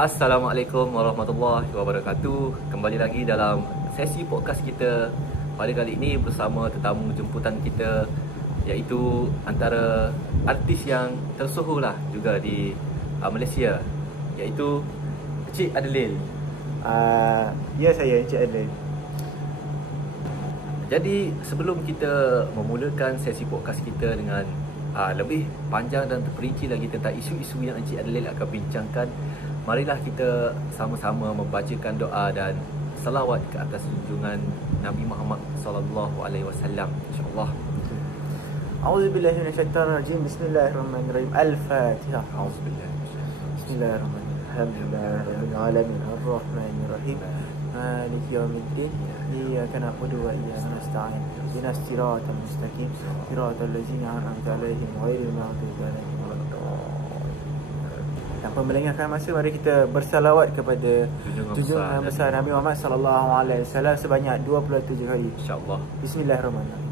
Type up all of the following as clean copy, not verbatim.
Assalamualaikum warahmatullahi wabarakatuh. Kembali lagi dalam sesi podcast kita. Pada kali ini bersama tetamu jemputan kita, iaitu antara artis yang tersohor lah juga di Malaysia, iaitu Encik Adeline. Ya, saya Encik Adeline. Jadi sebelum kita memulakan sesi podcast kita dengan lebih panjang dan terperinci lagi tentang isu-isu yang Encik Adeline akan bincangkan, marilah kita sama-sama membacakan doa dan salawat ke atas junjungan Nabi Muhammad sallallahu alaihi wasallam, insya-Allah. A'udzubillahi minasyaitonir rajim. Bismillahirrahmanirrahim. Al-Fatihah. Auzubillahi. Bismillahirrahmanirrahim. Alhamdulillahirabbil alamin. Arrahmanirrahim. Maliki yaumiddin. Iyyaka na'budu wa iyyaka nasta'in. Ihdinas siratal mustaqim. Siratal ladzina an'amta 'alaihim ghairil maghdubi 'alaihim waladdallin. Tanpa melengahkan masa, mari kita bersalawat kepada junjungan besar Nabi Muhammad sallallahu alaihi wasallam sebanyak 27 kali, Insya-Allah. Bismillahirrahmanirrahim.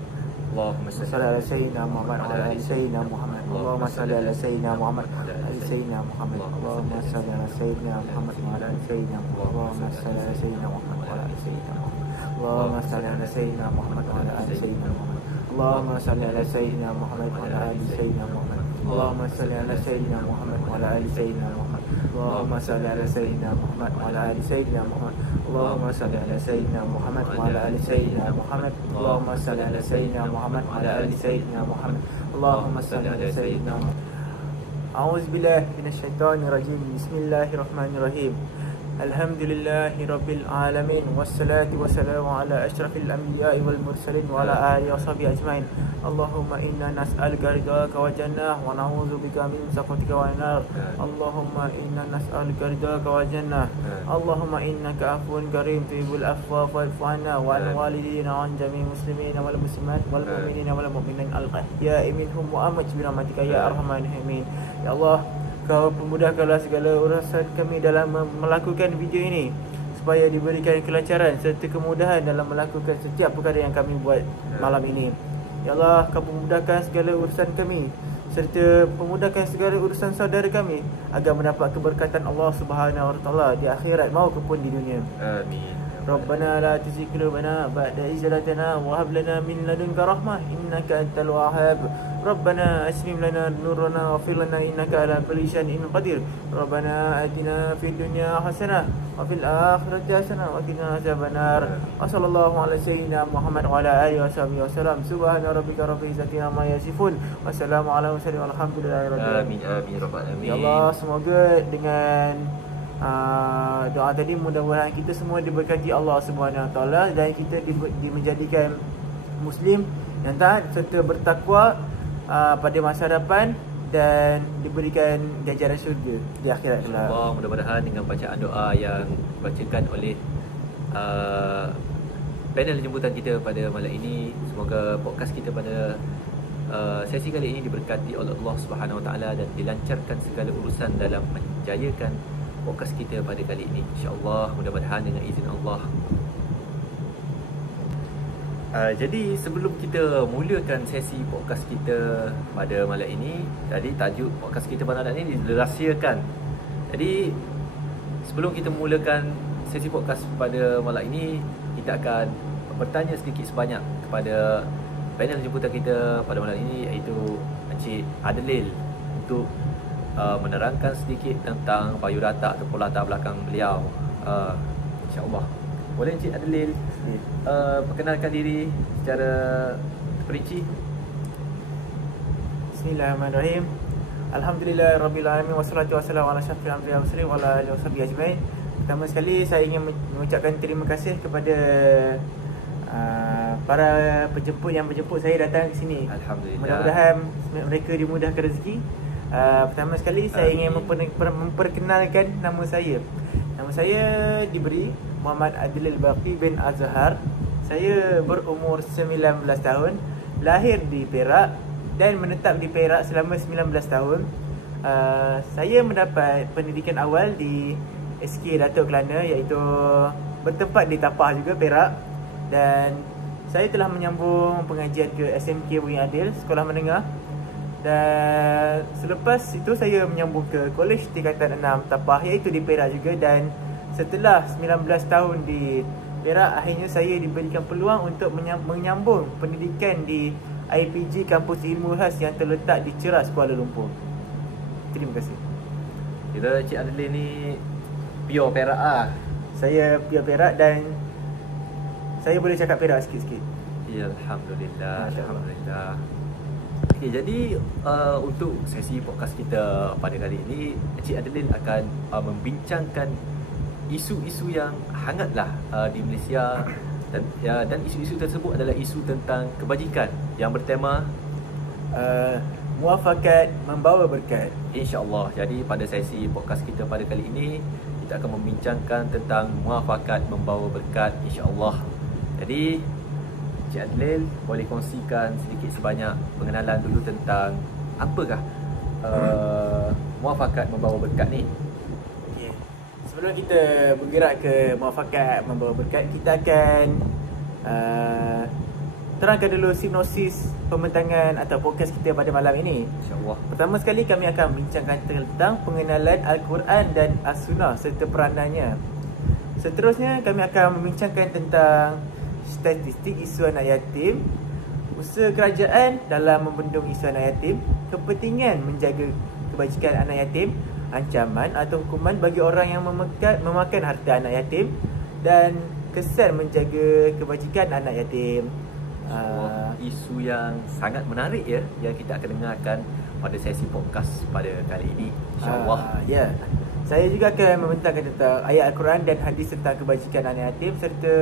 Allahumma Salli ala sayyidina Muhammad wa ala ali sayyidina Muhammad. Allahumma salli ala sayyidina Muhammad wa ala ali sayyidina Muhammad. Allahumma salli ala sayyidina Muhammad wa ala ali sayyidina Muhammad. Allahumma salli ala sayyidina Muhammad wa ala ali sayyidina Muhammad. Allahumma salli ala sayyidina Muhammad wa ala ali sayyidina Muhammad. Allahumma salli ala sayyidina Muhammad wa ala ali sayyidina Muhammad. Allahumma salli ala sayyidina Muhammad wa ala ali sayyidina Muhammad. Allahumma salli ala sayyidina Muhammad wa ala ali sayyidina Muhammad. Allahumma salli ala sayyidina Muhammad wa ala ali sayyidina Muhammad. Allahumma salli ala sayyidina Muhammad wa ala ali sayyidina Muhammad. Allahumma salli ala sayyidina Muhammad. A'udzubillahi minasyaitonir rajim. Bismillahirrahmanirrahim. Alhamdulillahi rabbil alamin, wassalatu wassalamu ala asyrafil anbiya'i wal mursalin wa ala alihi washabihi ajmain. Allahumma inna nas'aluka ridhaka wa jannah wa na'udzubika min sakhatika wa nar. Allahumma inna nas'aluka ridhaka wa jannah. Allahumma innaka afuwun karim tuhibbul afwa fa'fu 'anna wa 'an walidina wa 'an jami'il muslimina wal muslimat wal mu'minina wal mu'minat al-ahya'i minhum wa amwat bi rahmatika ya arhamar rahimin. Ya Allah, Kau pemudahkanlah segala urusan kami dalam melakukan video ini, supaya diberikan kelancaran serta kemudahan dalam melakukan setiap perkara yang kami buat malam ini. Ya Allah, Kau pemudahkan segala urusan kami serta pemudahkan segala urusan saudara kami agar mendapat keberkatan Allah Subhanahu Wa Taala di akhirat maupun di dunia. Amin. Rabbana la tuzigh qulubana ba'da idh hadaytana wa hab lana min ladunka rahmah innaka antal wahhab. Rabbana asmim lana nurana waghfir lana innaka ala kulli syai'in qadir. Rabbana atina fid dunya hasanah wa fil akhirati hasanah wa qina adzabannar. Wa sallallahu ala sayyidina Muhammad wa ala alihi washabihi wasallam. Subhana rabbika rabbil izzati amma yasifun wa salamun ala mursalin walhamdulillahi rabbil alamin. Amin rabbal alamin. Ya Allah, semoga dengan doa tadi mudah-mudahan kita semua diberkati Allah Subhanahu Wa Taala dan kita menjadikan muslim yang taat serta bertakwa pada masa depan dan diberikan ganjaran syurga di akhirat kelak. Allah, mudah-mudahan dengan bacaan doa yang dibacakan oleh panel jemputan kita pada malam ini, semoga podcast kita pada sesi kali ini diberkati oleh Allah Subhanahu Wa Taala dan dilancarkan segala urusan dalam menjayakan podcast kita pada kali ini, insya-Allah, mudah-mudahan dengan izin Allah. Jadi sebelum kita mulakan sesi podcast kita pada malam ini, tadi tajuk podcast kita pada malam ini dirahsiakan. Jadi sebelum kita mulakan sesi podcast pada malam ini, kita akan bertanya sedikit sebanyak kepada panel jemputan kita pada malam ini, iaitu Encik Adeline, untuk menerangkan sedikit tentang biodata ataupun latar belakang beliau, insya-Allah. Boleh Encik Adeline perkenalkan diri secara terperinci? Bismillahirrahmanirrahim. Alhamdulillahirabbil alamin wassalatu wassalamu ala asyrafil anbiya'i wasallim wa ala alihi washabihi ajmain. Pertama sekali saya ingin mengucapkan terima kasih kepada para penjemput yang menjemput saya datang ke sini. Alhamdulillah. Mudah-mudahan mereka dimudahkan rezeki. Pertama sekali saya ingin memperkenalkan nama saya. Nama saya diberi Muhammad Adil Baqi bin Azhar. Saya berumur 19 tahun, lahir di Perak dan menetap di Perak selama 19 tahun. Saya mendapat pendidikan awal di SK Datuk Kelana, iaitu bertempat di Tapah juga, Perak, dan saya telah menyambung pengajian ke SMK Bukit Adil, sekolah menengah. Dan selepas itu saya menyambung ke Kolej Tingkatan 6 Tapah, iaitu di Perak juga. Dan setelah 19 tahun di Perak, akhirnya saya diberikan peluang untuk menyambung pendidikan di IPG Kampus Ilmu Khas yang terletak di Ceras, Kuala Lumpur. Terima kasih. Kira Cik Adlin ni pure Perak ah. Saya pure Perak dan saya boleh cakap Perak sikit-sikit. Ya, Alhamdulillah. Alhamdulillah. Okay, jadi untuk sesi podcast kita pada kali ini, Cik Adlin akan membincangkan isu-isu yang hangatlah di Malaysia, dan isu-isu tersebut adalah isu tentang kebajikan yang bertema muafakat membawa berkat. InsyaAllah. Jadi pada sesi podcast kita pada kali ini, kita akan membincangkan tentang muafakat membawa berkat, insyaAllah. Jadi Cik Adlin boleh kongsikan sedikit sebanyak pengenalan dulu tentang apakah muafakat membawa berkat ni. Okay. Sebelum kita bergerak ke muafakat membawa berkat, kita akan terangkan dulu sinopsis pembentangan atau podcast kita pada malam ini. InsyaAllah. Pertama sekali kami akan membincangkan tentang pengenalan Al-Quran dan As-Sunnah serta peranannya. Seterusnya kami akan membincangkan tentang statistik isu anak yatim, usaha kerajaan dalam membendung isu anak yatim, kepentingan menjaga kebajikan anak yatim, ancaman atau hukuman bagi orang yang memakan harta anak yatim, dan kesan menjaga kebajikan anak yatim. Isu yang sangat menarik ya, yang kita akan dengarkan pada sesi podcast pada kali ini, insyaAllah. Ya. Saya juga akan membentangkan tentang ayat Al-Quran dan hadis tentang kebajikan anak yatim, serta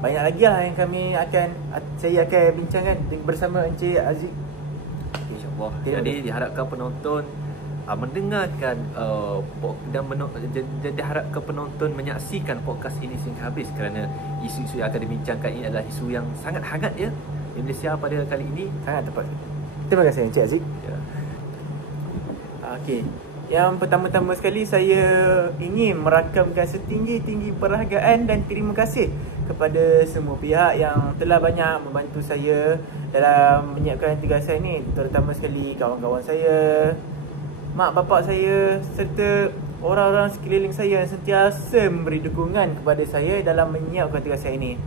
banyak lagi lah yang saya akan bincangkan bersama Encik Aziz. InsyaAllah. Jadi diharapkan penonton mendengarkan dan diharapkan penonton menyaksikan podcast ini sehingga habis, kerana isu-isu yang akan dibincangkan ini adalah isu yang sangat hangat ya di Malaysia pada kali ini. Sangat tepat. Terima kasih Encik Aziz. Ya. Okey. Yang pertama-tama sekali saya ingin merakamkan setinggi-tinggi perhargaan dan terima kasih kepada semua pihak yang telah banyak membantu saya dalam menyiapkan tugasan ini, terutama sekali kawan-kawan saya, mak bapak saya, serta orang-orang sekeliling saya yang sentiasa memberi dukungan kepada saya dalam menyiapkan tugasan ini.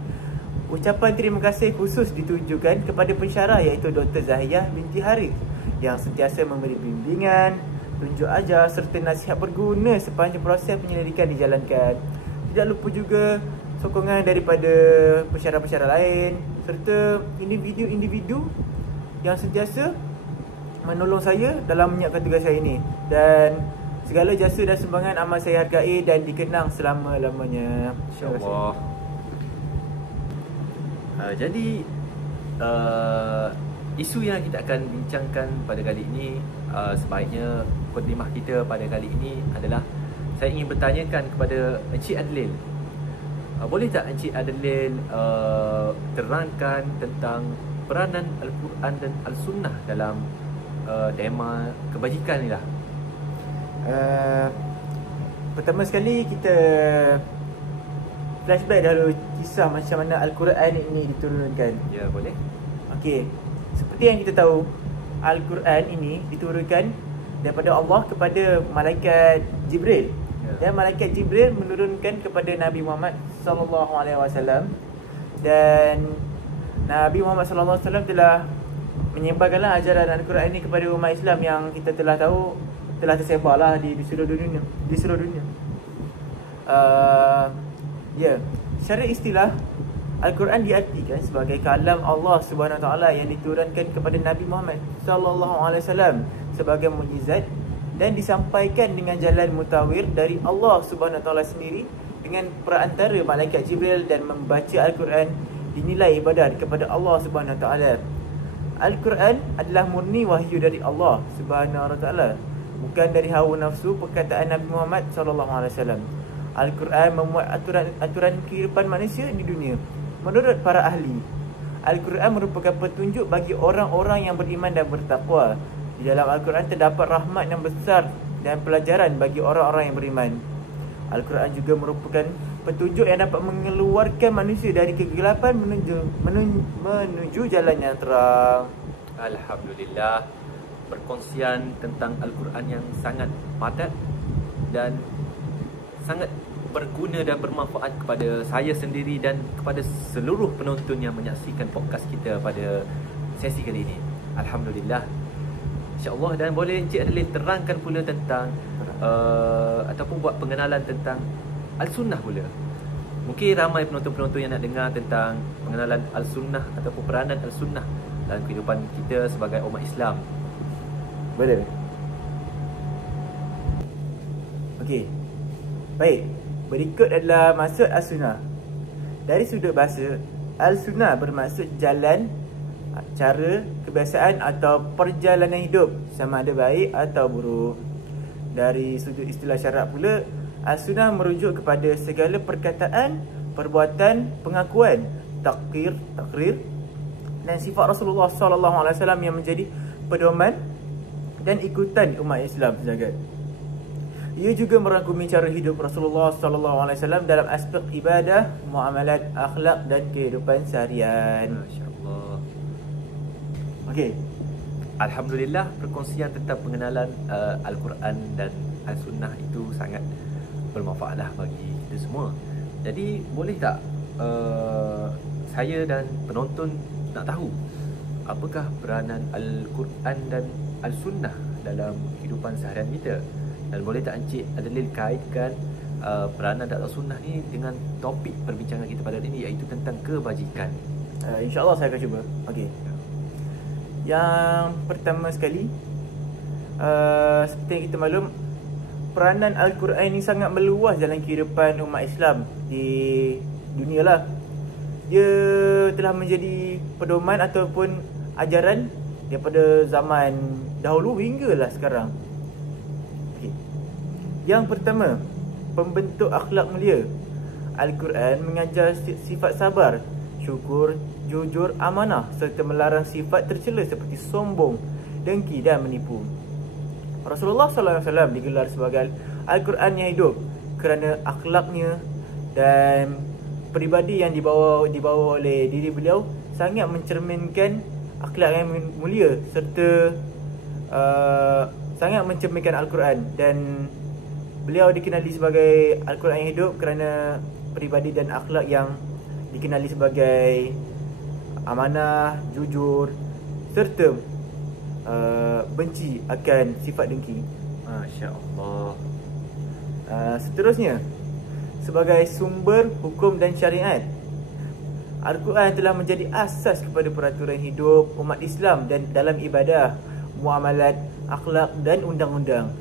Ucapan terima kasih khusus ditujukan kepada pensyarah, iaitu Dr. Zahiyah binti Harith, yang sentiasa memberi bimbingan, tunjuk ajar serta nasihat berguna sepanjang proses penyelidikan dijalankan. Tidak lupa juga sokongan daripada pensyarah-pensyarah lain serta individu-individu yang sentiasa menolong saya dalam menyiapkan tugas saya ini. Dan segala jasa dan sumbangan amat saya hargai dan dikenang selama-lamanya, InsyaAllah. Jadi isu yang kita akan bincangkan pada kali ini, sebaiknya mukadimah kita pada kali ini adalah, saya ingin bertanyakan kepada Encik Adlin, boleh tak Encik Adlin terangkan tentang peranan Al-Quran dan Al-Sunnah dalam tema kebajikan ni lah? Pertama sekali kita flashback dahulu kisah macam mana Al-Quran ini diturunkan. Ya, boleh. Okey. Seperti yang kita tahu, Al-Quran ini diturunkan daripada Allah kepada malaikat Jibril. Dan malaikat Jibril menurunkan kepada Nabi Muhammad sallallahu alaihi wasallam, dan Nabi Muhammad sallallahu alaihi wasallam telah menyebarkanlah ajaran Al-Quran ini kepada umat Islam yang kita telah tahu telah tersebarlah di seluruh dunia. Secara istilah, Al-Quran diartikan sebagai kalam Allah Subhanahu Wa Taala yang diturunkan kepada Nabi Muhammad sallallahu alaihi wasallam sebagai mukjizat dan disampaikan dengan jalan mutawir dari Allah Subhanahu Wa Taala sendiri dengan perantara malaikat Jibril, dan membaca Al-Quran dinilai ibadat kepada Allah Subhanahu Wa Taala. Al-Quran adalah murni wahyu dari Allah Subhanahu Wa Taala, bukan dari hawa nafsu perkataan Nabi Muhammad sallallahu alaihi wasallam. Al-Quran memuat aturan kehidupan manusia di dunia. Menurut para ahli, Al-Quran merupakan petunjuk bagi orang-orang yang beriman dan bertakwa. Di dalam Al-Quran terdapat rahmat yang besar dan pelajaran bagi orang-orang yang beriman. Al-Quran juga merupakan petunjuk yang dapat mengeluarkan manusia dari kegelapan menuju jalan yang terang. Alhamdulillah. perkongsian tentang Al-Quran yang sangat padat dan sangat berguna dan bermanfaat kepada saya sendiri dan kepada seluruh penonton yang menyaksikan podcast kita pada sesi kali ini. Alhamdulillah, insya-Allah. Dan boleh Encik Adlin terangkan pula tentang ataupun buat pengenalan tentang Al-Sunnah pula. Mungkin ramai penonton-penonton yang nak dengar tentang pengenalan Al-Sunnah ataupun peranan Al-Sunnah dalam kehidupan kita sebagai umat Islam. Boleh? Okey. Baik. Berikut adalah maksud Al-Sunnah. Dari sudut bahasa, Al-Sunnah bermaksud jalan, cara, kebiasaan atau perjalanan hidup, sama ada baik atau buruk. Dari sudut istilah syarak pula, Al-Sunnah merujuk kepada segala perkataan, perbuatan, pengakuan, takrir dan sifat Rasulullah SAW yang menjadi pedoman dan ikutan umat Islam sejagat. Ia juga merangkumi cara hidup Rasulullah SAW dalam aspek ibadah, muamalat, akhlak dan kehidupan seharian. Masya-Allah. Okey. Alhamdulillah, perkongsian tentang pengenalan Al-Quran dan Al-Sunnah itu sangat bermanfaatlah bagi kita semua. Jadi boleh tak saya dan penonton nak tahu apakah peranan Al-Quran dan Al-Sunnah dalam kehidupan seharian kita? Dan boleh tak Encik Adlin kaitkan peranan dan Al-Sunnah ni dengan topik perbincangan kita pada hari ini, iaitu tentang kebajikan? InsyaAllah saya akan cuba. Okey. Yang pertama sekali, seperti yang kita maklum, peranan Al-Quran ini sangat meluas dalam kehidupan umat Islam di dunia lah. Dia telah menjadi pedoman ataupun ajaran daripada zaman dahulu hinggalah sekarang. Yang pertama, pembentuk akhlak mulia. Al-Quran mengajar sifat sabar, syukur, jujur, amanah serta melarang sifat tercela seperti sombong, dengki dan menipu. Rasulullah SAW digelar sebagai Al-Quran yang hidup kerana akhlaknya dan peribadi yang dibawa oleh diri beliau sangat mencerminkan akhlak yang mulia serta sangat mencerminkan Al-Quran, dan beliau dikenali sebagai Al-Quran yang hidup kerana peribadi dan akhlak yang dikenali sebagai amanah, jujur serta benci akan sifat dengki. Masya-Allah. Seterusnya, sebagai sumber hukum dan syariat, Al-Quran telah menjadi asas kepada peraturan hidup umat Islam dan dalam ibadah, muamalat, akhlak dan undang-undang.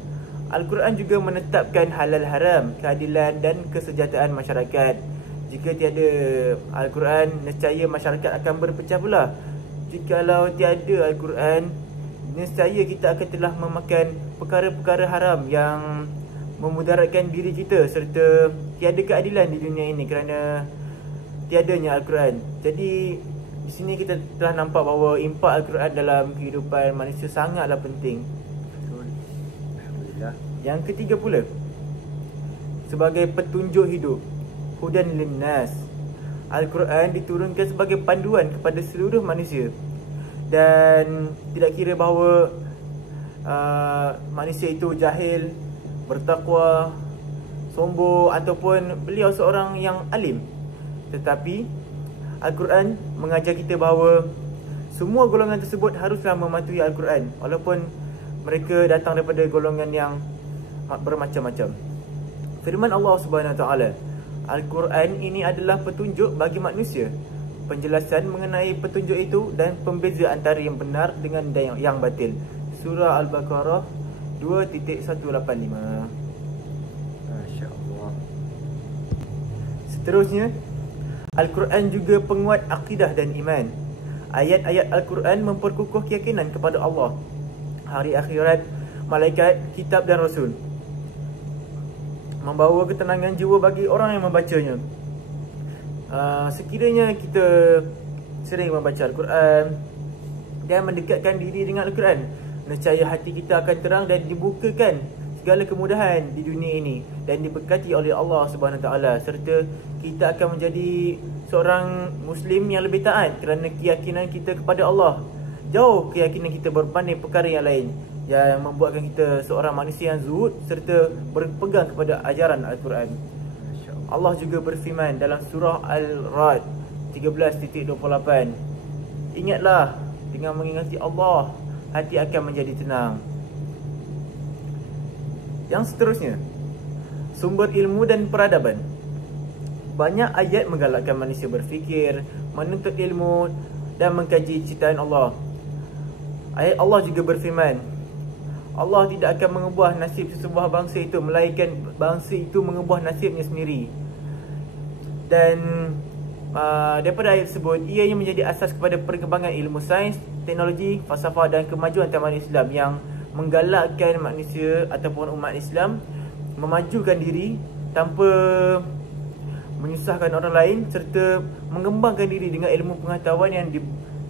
Al-Quran juga menetapkan halal haram, keadilan dan kesejahteraan masyarakat. Jika tiada Al-Quran, nescaya masyarakat akan berpecah belah. Jikalau tiada Al-Quran, nescaya kita akan telah memakan perkara-perkara haram yang memudaratkan diri kita, serta tiada keadilan di dunia ini kerana tiadanya Al-Quran. Jadi di sini kita telah nampak bahawa impak Al-Quran dalam kehidupan manusia sangatlah penting. Yang ketiga pula, sebagai petunjuk hidup, hudan linnas. Al-Quran diturunkan sebagai panduan kepada seluruh manusia, dan tidak kira bahawa manusia itu jahil, bertakwa, sombong ataupun beliau seorang yang alim, tetapi Al-Quran mengajar kita bahawa semua golongan tersebut haruslah mematuhi Al-Quran, walaupun mereka datang daripada golongan yang bermacam-macam. Firman Allah Subhanahu Wa Taala, Al-Quran ini adalah petunjuk bagi manusia. Penjelasan mengenai petunjuk itu dan pembeza antara yang benar dengan yang batil. Surah Al-Baqarah 2.185. Masya-Allah. Seterusnya, Al-Quran juga penguat akidah dan iman. Ayat-ayat Al-Quran memperkukuh keyakinan kepada Allah, hari akhirat, malaikat, kitab dan rasul, membawa ketenangan jiwa bagi orang yang membacanya. Sekiranya kita sering membaca Al-Quran dan mendekatkan diri dengan Al-Quran, nescaya hati kita akan terang dan dibukakan segala kemudahan di dunia ini dan diberkati oleh Allah Subhanahu Wa Taala, serta kita akan menjadi seorang Muslim yang lebih taat kerana keyakinan kita kepada Allah jauh keyakinan kita berbanding perkara yang lain, yang membuatkan kita seorang manusia yang zuhud serta berpegang kepada ajaran Al-Quran. Allah juga berfirman dalam surah Al-Ra'd 13.28, ingatlah, dengan mengingati Allah, hati akan menjadi tenang. Yang seterusnya, sumber ilmu dan peradaban. Banyak ayat menggalakkan manusia berfikir, menuntut ilmu dan mengkaji ciptaan Allah. Ayat Allah juga berfirman, Allah tidak akan mengubah nasib sesebuah bangsa itu, melainkan bangsa itu mengubah nasibnya sendiri. Dan daripada ayat tersebut, ianya menjadi asas kepada perkembangan ilmu sains, teknologi, falsafah dan kemajuan taman Islam, yang menggalakkan manusia ataupun umat Islam memajukan diri tanpa menyusahkan orang lain, serta mengembangkan diri dengan ilmu pengetahuan yang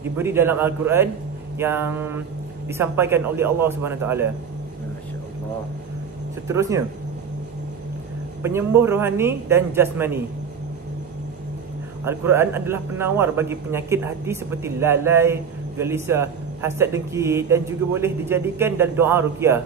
diberi dalam Al-Quran yang disampaikan oleh Allah SWT. Masya-Allah. Seterusnya, penyembuh rohani dan jasmani. Al-Quran adalah penawar bagi penyakit hati seperti lalai, gelisah, hasad, dengki, dan juga boleh dijadikan dalam doa ruqyah.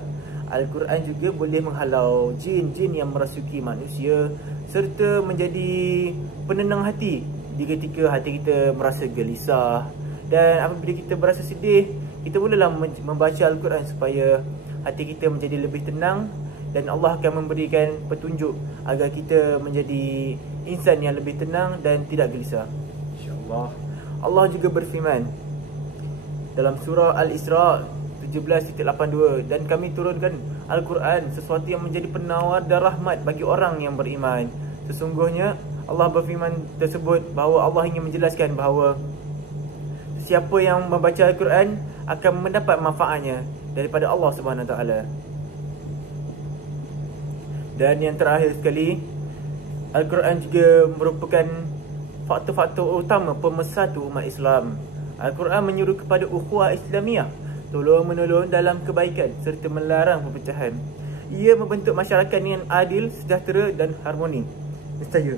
Al-Quran juga boleh menghalau jin-jin yang merasuki manusia serta menjadi penenang hati di ketika hati kita merasa gelisah. Dan apabila kita berasa sedih, kita bolehlah membaca Al-Quran supaya hati kita menjadi lebih tenang, dan Allah akan memberikan petunjuk agar kita menjadi insan yang lebih tenang dan tidak gelisah, insya-Allah. Allah juga berfirman dalam surah Al-Isra 17.82, dan kami turunkan Al-Quran sesuatu yang menjadi penawar dan rahmat bagi orang yang beriman. Sesungguhnya Allah berfirman tersebut bahawa Allah ingin menjelaskan bahawa siapa yang membaca Al-Quran akan mendapat manfaatnya daripada Allah SWT. Dan yang terakhir sekali, Al-Quran juga merupakan faktor-faktor utama pemersatu umat Islam. Al-Quran menyuruh kepada ukhuwah Islamiyah, tolong-menolong dalam kebaikan serta melarang perpecahan. Ia membentuk masyarakat yang adil, sejahtera dan harmoni. Nescaya,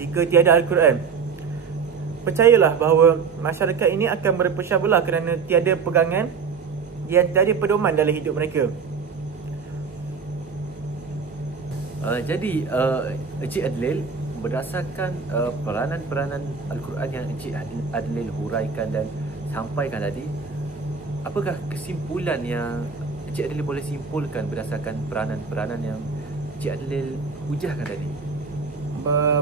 jika tiada Al-Quran, percayalah bahawa masyarakat ini akan berpecah belah kerana tiada pegangan yang tiada pedoman dalam hidup mereka. Jadi Encik Adlil, berdasarkan peranan-peranan Al-Quran yang Encik Adlil huraikan dan sampaikan tadi, apakah kesimpulan yang Encik Adlil boleh simpulkan berdasarkan peranan-peranan yang Encik Adlil hujahkan tadi?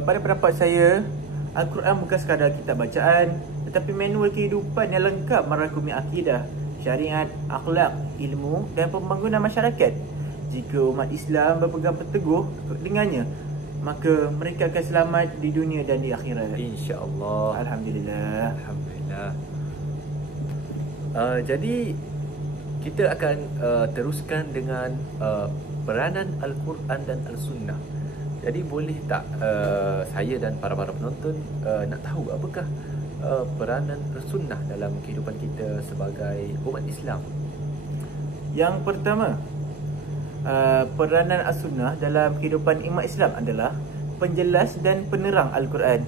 Pada pendapat saya, Al-Quran bukan sekadar kitab bacaan, tetapi manual kehidupan yang lengkap merangkumi akidah, syariat, akhlak, ilmu dan pembangunan masyarakat. Jika umat Islam berpegang teguh dengannya, maka mereka akan selamat di dunia dan di akhirat, insya-Allah. Alhamdulillah. Alhamdulillah. Jadi kita akan teruskan dengan peranan Al-Quran dan Al-Sunnah. Jadi boleh tak saya dan para penonton nak tahu apakah peranan Al-Sunnah dalam kehidupan kita sebagai umat Islam? Yang pertama, peranan As-Sunnah dalam kehidupan umat Islam adalah penjelas dan penerang Al-Quran.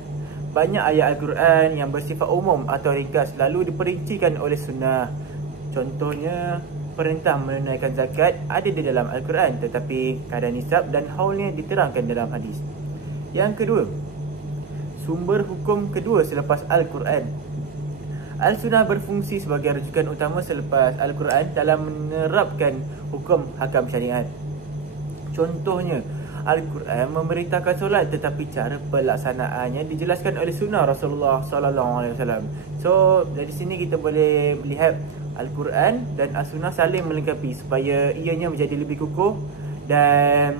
Banyak ayat Al-Quran yang bersifat umum atau ringkas lalu diperincikan oleh Sunnah. Contohnya, perintah menunaikan zakat ada di dalam Al-Quran, tetapi kadar nisab dan haulnya diterangkan dalam hadis. Yang kedua, sumber hukum kedua selepas Al-Quran. Al-Sunnah berfungsi sebagai rujukan utama selepas Al-Quran dalam menerapkan hukum hakam syariat. Contohnya, Al-Quran memerintahkan solat, tetapi cara pelaksanaannya dijelaskan oleh sunnah Rasulullah SAW. So, dari sini kita boleh melihat Al-Quran dan As-Sunnah saling melengkapi supaya ianya menjadi lebih kukuh dan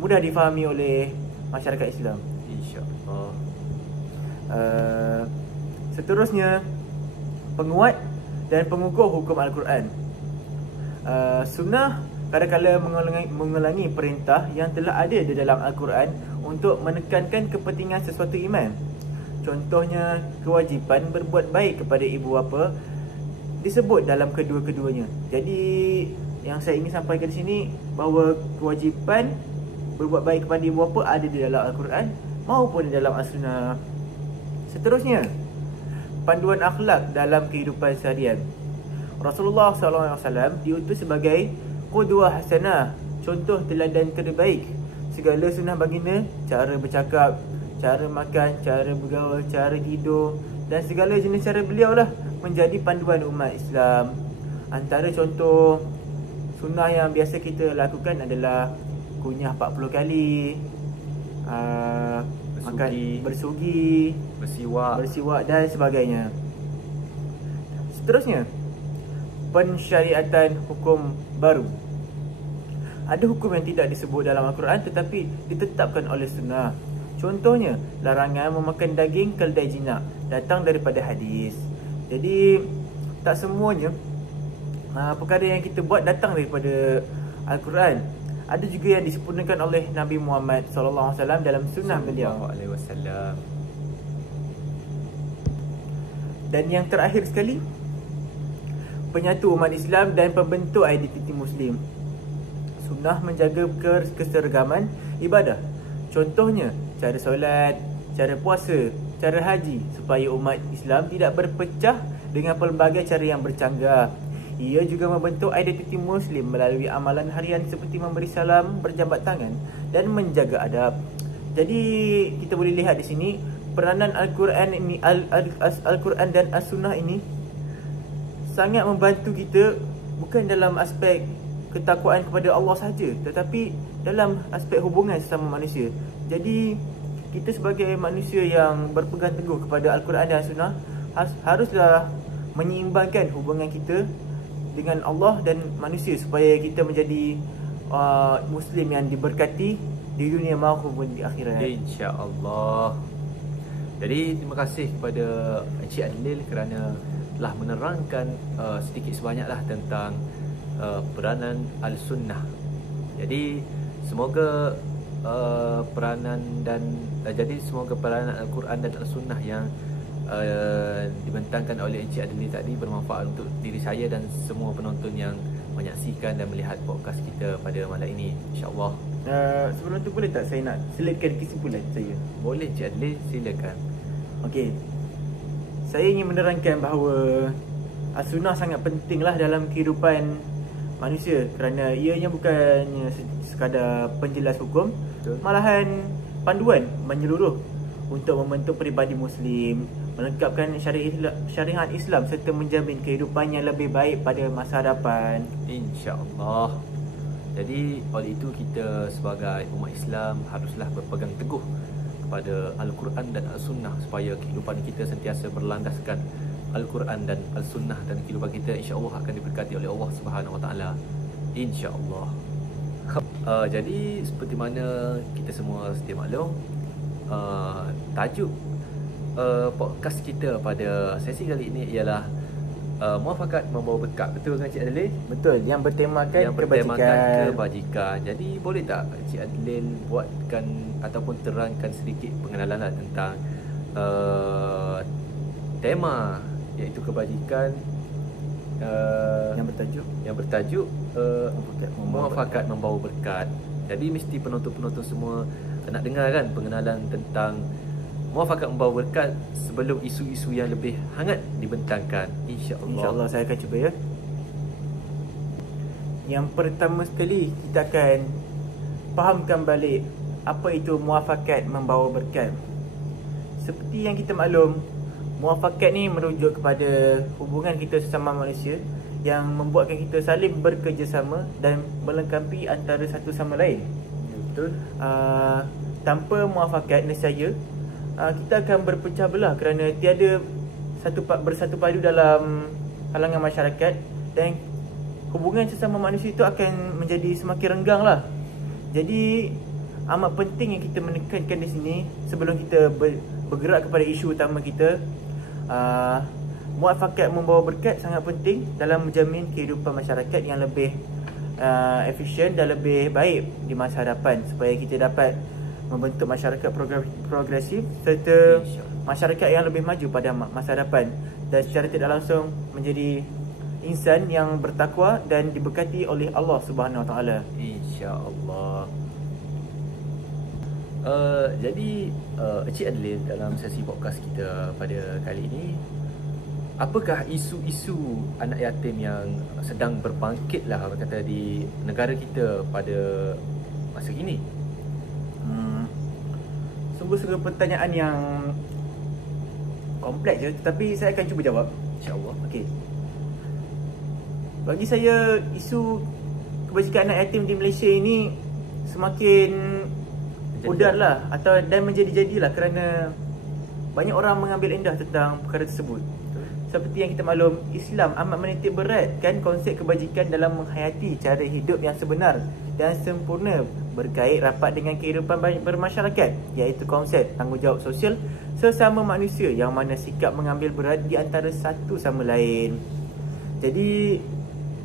mudah difahami oleh masyarakat Islam, insya-Allah. Seterusnya, penguat dan pengukuh hukum Al-Quran. Sunnah kadang-kala mengulangi perintah yang telah ada di dalam Al-Quran untuk menekankan kepentingan sesuatu iman. Contohnya, kewajipan berbuat baik kepada ibu bapa disebut dalam kedua-keduanya. Jadi yang saya ingin sampaikan di sini bahawa kewajipan berbuat baik kepada ibu bapa ada di dalam Al-Quran maupun di dalam As-Sunnah. Seterusnya, panduan akhlak dalam kehidupan seharian. Rasulullah SAW diutus sebagai qudwah hasanah, contoh teladan terbaik. Segala sunnah baginda, cara bercakap, cara makan, cara bergaul, cara tidur dan segala jenis cara beliau lah menjadi panduan umat Islam. Antara contoh sunnah yang biasa kita lakukan adalah kunyah 40 kali, makan, bersugi, bersiwak dan sebagainya. Seterusnya, pensyariatan hukum baru. Ada hukum yang tidak disebut dalam Al-Quran tetapi ditetapkan oleh sunnah. Contohnya, larangan memakan daging keldai jinak datang daripada hadis. Jadi, tak semuanya perkara yang kita buat datang daripada Al-Quran. Ada juga yang disempurnakan oleh Nabi Muhammad SAW dalam sunnah beliau. Dan yang terakhir sekali, penyatu umat Islam dan pembentuk identiti Muslim. Sunnah menjaga keseragaman ibadah. Contohnya, cara solat, cara puasa, cara haji, supaya umat Islam tidak berpecah dengan pelbagai cara yang bercanggah. Ia juga membentuk identiti Muslim melalui amalan harian seperti memberi salam, berjambat tangan dan menjaga adab. Jadi kita boleh lihat di sini peranan Al-Quran ini, Al-Quran dan As-Sunnah ini sangat membantu kita, bukan dalam aspek ketakwaan kepada Allah sahaja, tetapi dalam aspek hubungan sesama manusia. Jadi kita sebagai manusia yang berpegang teguh kepada Al-Quran dan As-Sunnah haruslah menyeimbangkan hubungan kita dengan Allah dan manusia supaya kita menjadi Muslim yang diberkati di dunia maupun di akhirat, insya-Allah. Jadi terima kasih kepada Encik Adlil kerana telah menerangkan sedikit sebanyaklah tentang peranan Al-Sunnah. Jadi semoga peranan Al-Quran dan Al-Sunnah yang dibentangkan oleh Encik Adlil tadi bermanfaat untuk diri saya dan semua penonton yang menyaksikan dan melihat podcast kita pada malam ini, insya-Allah. Sebelum tu boleh tak saya nak selitkan kesimpulan saya? Boleh Encik Adlil, silakan. Okey. Saya ingin menerangkan bahawa As-Sunnah sangat pentinglah dalam kehidupan manusia kerana ianya bukannya sekadar penjelas hukum, betul, malahan panduan menyeluruh untuk membentuk peribadi Muslim, melengkapkan syariat Islam serta menjamin kehidupan yang lebih baik pada masa hadapan, insya-Allah. Jadi oleh itu kita sebagai umat Islam haruslah berpegang teguh kepada Al-Quran dan Al-Sunnah supaya kehidupan kita sentiasa berlandaskan Al-Quran dan Al-Sunnah, dan kehidupan kita insya-Allah akan diberkati oleh Allah Subhanahu Wa Taala, insya-Allah. Jadi seperti mana kita semua sedia maklum, tajuk podcast kita pada sesi kali ini ialah muafakat membawa berkat. Betul kan Cik Adlil? Betul, yang bertemakan kebajikan. Jadi boleh tak Cik Adlil buatkan ataupun terangkan sedikit pengenalan lah tentang tema iaitu kebajikan yang bertajuk muafakat membawa berkat. Jadi mesti penonton-penonton semua nak dengar kan pengenalan tentang muafakat membawa berkat sebelum isu-isu yang lebih hangat dibentangkan, insya-Allah. Insya-Allah saya akan cuba ya. Yang pertama sekali kita akan fahamkan balik apa itu muafakat membawa berkat. Seperti yang kita maklum, muafakat ni merujuk kepada hubungan kita sesama manusia yang membuatkan kita saling bekerjasama dan melengkapi antara satu sama lain. Betul. Tanpa muafakat nescaya kita akan berpecah belah kerana tiada bersatu padu dalam kalangan masyarakat dan hubungan sesama manusia itu akan menjadi semakin renggang lah. Jadi amat penting yang kita menekankan di sini sebelum kita bergerak kepada isu utama kita. Muafakat membawa berkat sangat penting dalam menjamin kehidupan masyarakat yang lebih efisien dan lebih baik di masa hadapan, supaya kita dapat membentuk masyarakat progresif serta masyarakat yang lebih maju pada masa hadapan dan secara tidak langsung menjadi insan yang bertakwa dan diberkati oleh Allah Subhanahu Wa Taala, insya-Allah. Jadi Encik Adlil dalam sesi podcast kita pada kali ini apakah isu-isu anak yatim yang sedang berbangkit lah orang kata di negara kita pada masa kini? Sungguh-sungguh pertanyaan yang kompleks je, tetapi saya akan cuba jawab, insya-Allah. Okey. Bagi saya, isu kebajikan anak yatim di Malaysia ini semakin pudar lah dan menjadi-jadilah kerana banyak orang mengambil endah tentang perkara tersebut. Seperti yang kita maklum, Islam amat menitik beratkan konsep kebajikan dalam menghayati cara hidup yang sebenar dan sempurna berkait rapat dengan kehidupan bermasyarakat, iaitu konsep tanggungjawab sosial sesama manusia yang mana sikap mengambil berat di antara satu sama lain. Jadi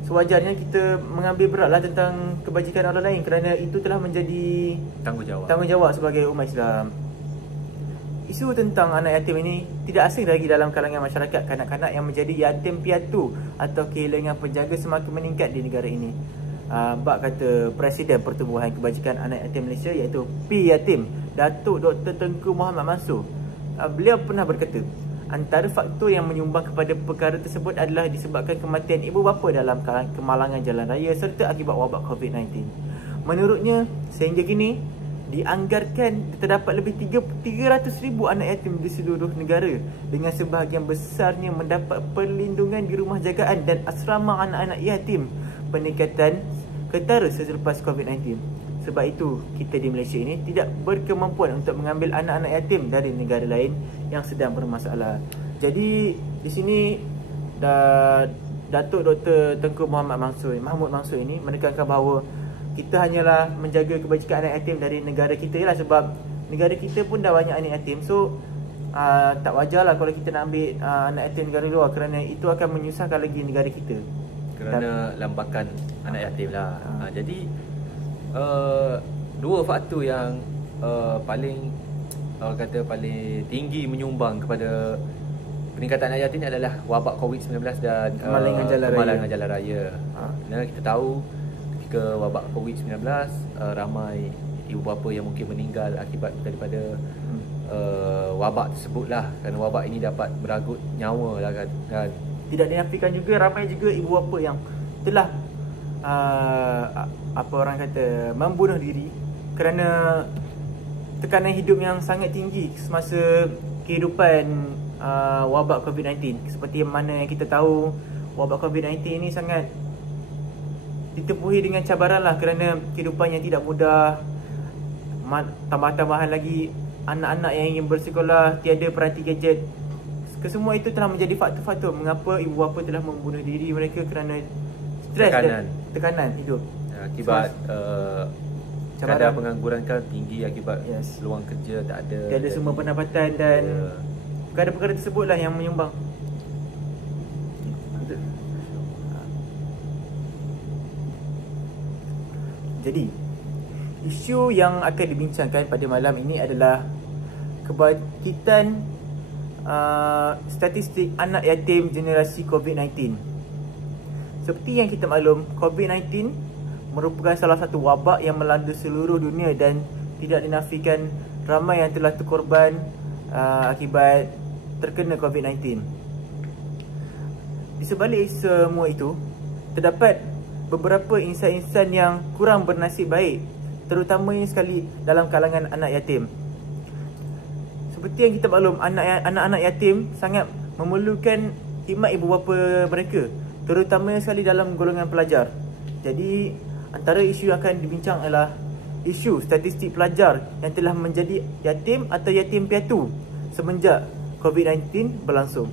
sewajarnya kita mengambil beratlah tentang kebajikan orang lain kerana itu telah menjadi tanggungjawab sebagai umat Islam. Isu tentang anak yatim ini tidak asing lagi dalam kalangan masyarakat. Kanak-kanak yang menjadi yatim piatu atau kehilangan penjaga semakin meningkat di negara ini. Bak kata Presiden Pertubuhan Kebajikan Anak Yatim Malaysia, iaitu P-Yatim, Datuk Dr. Tengku Muhammad Mansur. Beliau pernah berkata, antara faktor yang menyumbang kepada perkara tersebut adalah disebabkan kematian ibu bapa dalam kemalangan jalan raya serta akibat wabak COVID-19. Menurutnya, sehingga kini dianggarkan terdapat lebih 300,000 anak yatim di seluruh negara, dengan sebahagian besarnya mendapat perlindungan di rumah jagaan dan asrama anak-anak yatim. Peningkatan ketara selepas COVID-19. Sebab itu, kita di Malaysia ini tidak berkemampuan untuk mengambil anak-anak yatim dari negara lain yang sedang bermasalah. Jadi, di sini Datuk Dr. Tengku Mahmud Mansur ini menekankan bahawa kita hanyalah menjaga kebajikan anak yatim dari negara kita lah, sebab negara kita pun dah banyak anak yatim. So tak wajarlah kalau kita nak ambil anak yatim negara luar, kerana itu akan menyusahkan lagi negara kita kerana lambakan anak yatim lah. Jadi dua faktor yang paling orang kata paling tinggi menyumbang kepada peningkatan anak yatim adalah wabak COVID-19 dan kemalangan jalan raya. Kerana kita tahu ketika wabak COVID-19, ramai ibu bapa yang mungkin meninggal akibat daripada wabak tersebut lah. Kerana wabak ini dapat meragut nyawa lah kan. Tidak dinafikan juga ramai juga ibu bapa yang telah apa orang kata membunuh diri kerana tekanan hidup yang sangat tinggi semasa kehidupan wabak COVID-19. Seperti mana yang kita tahu, wabak COVID-19 ini sangat ditempuhi dengan cabaran lah, kerana kehidupan yang tidak mudah. Tambah-tambahan lagi anak-anak yang ingin bersekolah, tiada peranti gadget. Kesemua itu telah menjadi faktor-faktor mengapa ibu bapa telah membunuh diri mereka kerana stres dan tekanan hidup. Akibat kadar pengangguran kan tinggi, akibat peluang kerja tak ada, tiada sumber pendapatan, dan perkara-perkara tersebutlah yang menyumbang. Jadi, isu yang akan dibincangkan pada malam ini adalah kebangkitan statistik anak yatim generasi COVID-19. Seperti yang kita maklum, COVID-19 merupakan salah satu wabak yang melanda seluruh dunia dan tidak dinafikan ramai yang telah terkorban akibat terkena COVID-19. Di sebalik semua itu, terdapat beberapa insan-insan yang kurang bernasib baik, terutamanya sekali dalam kalangan anak yatim. Seperti yang kita maklum, anak-anak yatim sangat memerlukan khidmat ibu bapa mereka, terutamanya sekali dalam golongan pelajar. Jadi, antara isu yang akan dibincang adalah isu statistik pelajar yang telah menjadi yatim atau yatim piatu semenjak COVID-19 berlangsung.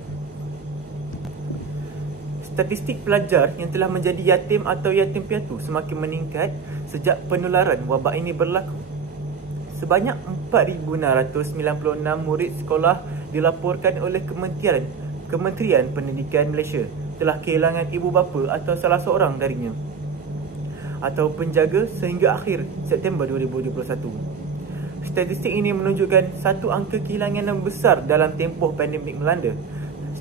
Statistik pelajar yang telah menjadi yatim atau yatim piatu semakin meningkat sejak penularan wabak ini berlaku. Sebanyak 4,696 murid sekolah dilaporkan oleh Kementerian Pendidikan Malaysia telah kehilangan ibu bapa atau salah seorang darinya atau penjaga sehingga akhir September 2021. Statistik ini menunjukkan satu angka kehilangan yang besar dalam tempoh pandemik melanda.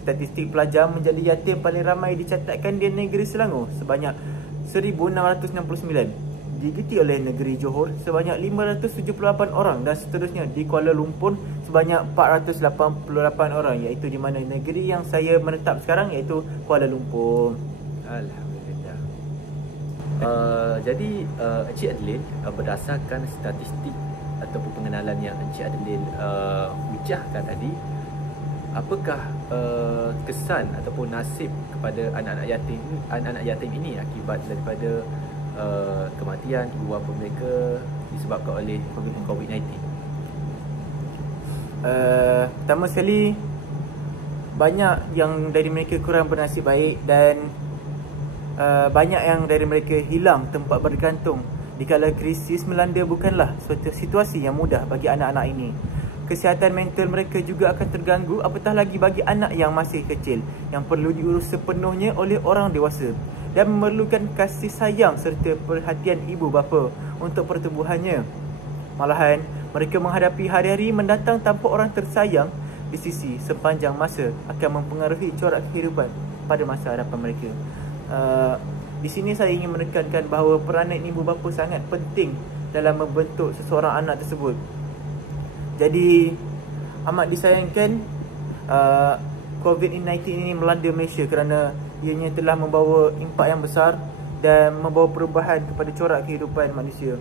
Statistik pelajar menjadi yatim paling ramai dicatatkan di negeri Selangor sebanyak 1,669 diikuti oleh negeri Johor sebanyak 578 orang dan seterusnya di Kuala Lumpur sebanyak 488 orang, iaitu di mana negeri yang saya menetap sekarang iaitu Kuala Lumpur. Alhamdulillah. Jadi Encik Adeline, berdasarkan statistik ataupun pengenalan yang Encik Adeline hujahkan tadi, apakah kesan ataupun nasib kepada anak-anak yatim ini akibat daripada kematian ibu bapa mereka disebabkan oleh COVID-19? Pertama sekali, banyak yang dari mereka kurang bernasib baik dan banyak yang dari mereka hilang tempat bergantung dikala krisis melanda bukanlah suatu situasi yang mudah bagi anak-anak ini. Kesihatan mental mereka juga akan terganggu, apatah lagi bagi anak yang masih kecil yang perlu diurus sepenuhnya oleh orang dewasa dan memerlukan kasih sayang serta perhatian ibu bapa untuk pertumbuhannya. Malahan, mereka menghadapi hari-hari mendatang tanpa orang tersayang di sisi sepanjang masa akan mempengaruhi corak kehidupan pada masa hadapan mereka. Di sini saya ingin menekankan bahawa peranan ibu bapa sangat penting dalam membentuk seseorang anak tersebut. Jadi amat disayangkan COVID-19 ini melanda Malaysia kerana ianya telah membawa impak yang besar dan membawa perubahan kepada corak kehidupan manusia.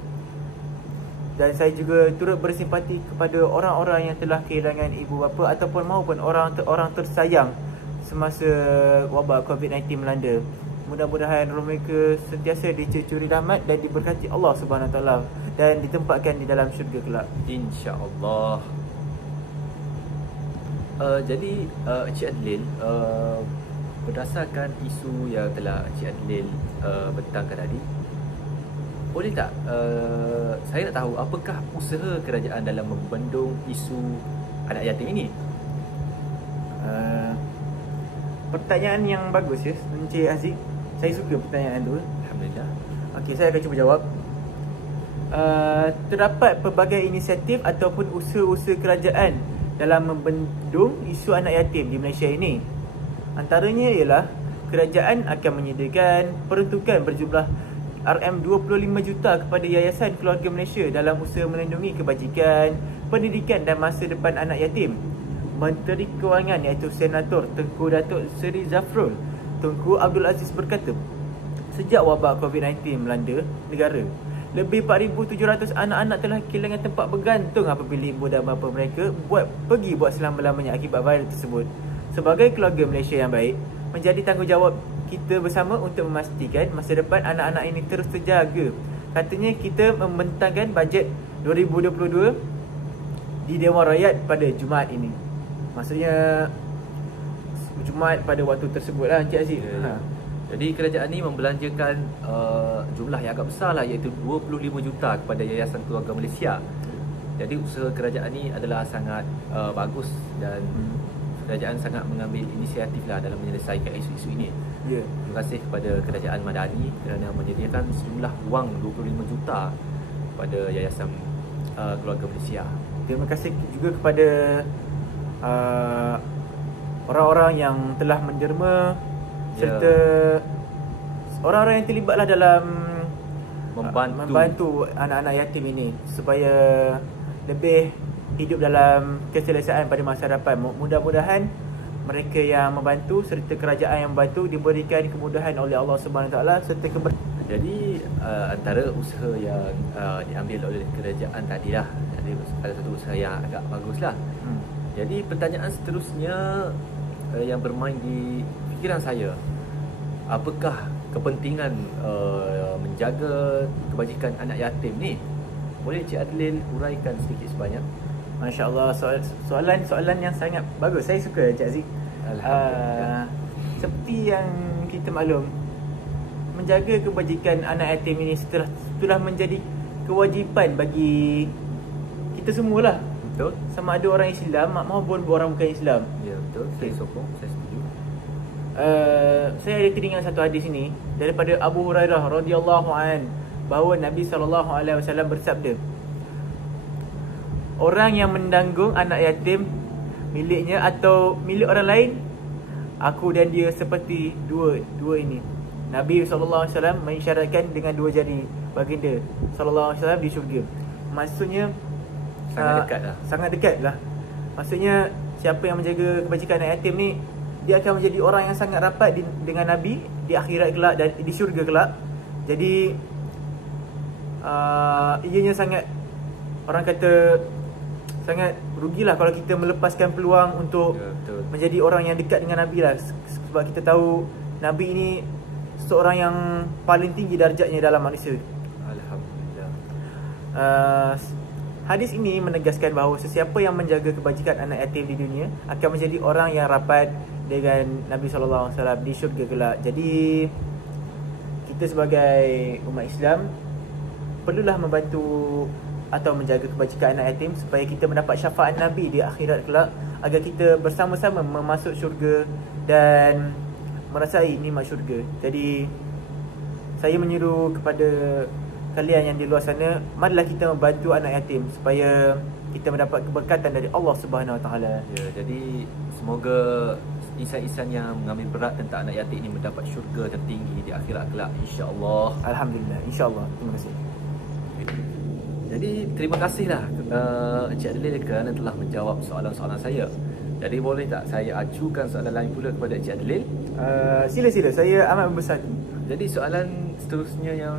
Dan saya juga turut bersimpati kepada orang-orang yang telah kehilangan ibu bapa ataupun maupun orang tersayang semasa wabak COVID-19 melanda. Mudah-mudahan roh mereka sentiasa dicurcuri rahmat dan diberkati Allah Subhanahu Wa Taala dan ditempatkan di dalam syurga kelak, insya-Allah. Jadi Encik Adeline, berdasarkan isu yang telah Encik Adeline bentangkan tadi, boleh tak saya nak tahu apakah usaha kerajaan dalam membendung isu anak yatim ini? Pertanyaan yang bagus ya, Encik Aziz. Saya suka pertanyaan tu. Alhamdulillah. Okey, saya akan cuba jawab. Terdapat pelbagai inisiatif ataupun usaha-usaha kerajaan dalam membendung isu anak yatim di Malaysia ini. Antaranya ialah kerajaan akan menyediakan peruntukan berjumlah RM25 juta kepada Yayasan Keluarga Malaysia dalam usaha melindungi kebajikan, pendidikan dan masa depan anak yatim. Menteri Kewangan iaitu Senator Tengku Datuk Seri Zafrul Tunku Abdul Aziz berkata, sejak wabak COVID-19 melanda negara, lebih 4,700 anak-anak telah kehilangan tempat bergantung apabila ibu dan bapa mereka pergi buat selama-lamanya akibat virus tersebut. Sebagai keluarga Malaysia yang baik, menjadi tanggungjawab kita bersama untuk memastikan masa depan anak-anak ini terus terjaga. Katanya kita membentangkan bajet 2022 di Dewan Rakyat pada Jumaat ini. Maksudnya Jumaat pada waktu tersebut lah, Encik Aziz. Jadi kerajaan ni membelanjakan jumlah yang agak besar lah, iaitu 25 juta kepada Yayasan Keluarga Malaysia. Jadi usaha kerajaan ni adalah sangat bagus dan kerajaan sangat mengambil inisiatif lah dalam menyelesaikan isu-isu ini. Terima kasih kepada kerajaan Madani kerana menyediakan sejumlah wang 25 juta kepada Yayasan Keluarga Malaysia. Terima kasih juga kepada orang-orang yang telah menderma serta orang-orang yang terlibatlah dalam membantu anak-anak yatim ini supaya lebih hidup dalam keselesaan pada masa hadapan. Mudah-mudahan mereka yang membantu serta kerajaan yang membantu diberikan kemudahan oleh Allah Subhanahu Wa Taala serta Jadi antara usaha yang diambil oleh kerajaan tadilah, jadi ada satu usaha yang agak baguslah. Jadi pertanyaan seterusnya yang bermain di fikiran saya, apakah kepentingan menjaga kebajikan anak yatim ni? Boleh Cik Adeline uraikan sedikit sebanyak? Masya-Allah, soalan yang sangat bagus. Saya suka Cik Aziz. Alhamdulillah. Seperti yang kita maklum, menjaga kebajikan anak yatim ini telah menjadi kewajipan bagi kita semualah. Betul. Sama ada orang Islam maupun orang bukan Islam. Ya, betul. Saya sokong, saya setuju. Saya ada teringat satu hadis ini daripada Abu Hurairah radhiyallahu an, bahawa Nabi SAW bersabda, orang yang menanggung anak yatim miliknya atau milik orang lain, aku dan dia seperti dua ini. Nabi SAW mengisyaratkan dengan dua jari. baginda sallallahu alaihi wasallam di syurga. Maksudnya Sangat dekat lah. Sangat dekat lah. Maksudnya siapa yang menjaga kebajikan anak yatim ni, dia akan menjadi orang yang sangat rapat dengan Nabi di akhirat kelak dan di syurga kelak. Jadi ianya sangat, orang kata, sangat rugilah kalau kita melepaskan peluang untuk betul. menjadi orang yang dekat dengan Nabi lah. Sebab kita tahu Nabi ini seorang yang paling tinggi darjatnya dalam manusia. Alhamdulillah. Hadis ini menegaskan bahawa sesiapa yang menjaga kebajikan anak yatim di dunia akan menjadi orang yang rapat dengan Nabi SAW di syurga kelak. Jadi kita sebagai umat Islam perlulah membantu atau menjaga kebajikan anak yatim supaya kita mendapat syafaat Nabi di akhirat kelak, agar kita bersama-sama memasuk syurga dan merasai nikmat syurga. Jadi saya menyuruh kepada kalian yang di luar sana, marilah kita membantu anak yatim supaya kita mendapat keberkatan dari Allah Subhanahu Wa Taala. Ya, jadi semoga insan-insan yang mengambil berat tentang anak yatim ini mendapat syurga tertinggi di akhirat kelak, insya-Allah. Alhamdulillah, insya-Allah. Terima kasih. Jadi terima kasihlah Encik Adlil kerana telah menjawab soalan-soalan saya. Jadi boleh tak saya ajukan soalan lain pula kepada Encik Adlil? Sila-sila, saya amat berbesar hati. Jadi soalan seterusnya yang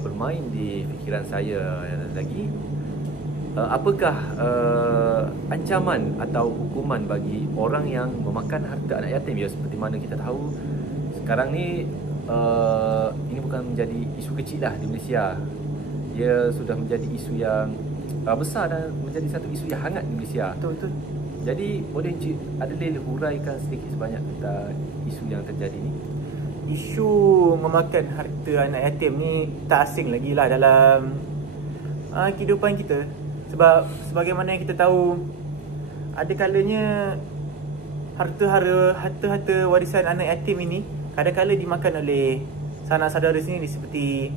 bermain di fikiran saya lagi, apakah ancaman atau hukuman bagi orang yang memakan harta anak yatim? Ya, seperti mana kita tahu sekarang ni ini bukan menjadi isu kecil lah di Malaysia. Dia sudah menjadi isu yang besar dan menjadi satu isu yang hangat di Malaysia. Betul. Jadi boleh Encik Adlil huraikan sedikit sebanyak tentang isu yang terjadi ni? Isu memakan harta anak yatim ni tak asing lagi lah dalam kehidupan kita. Sebab sebagaimana yang kita tahu, ada kalanya harta-harta warisan anak yatim ini kadang-kala dimakan oleh sanak saudara sendiri. Seperti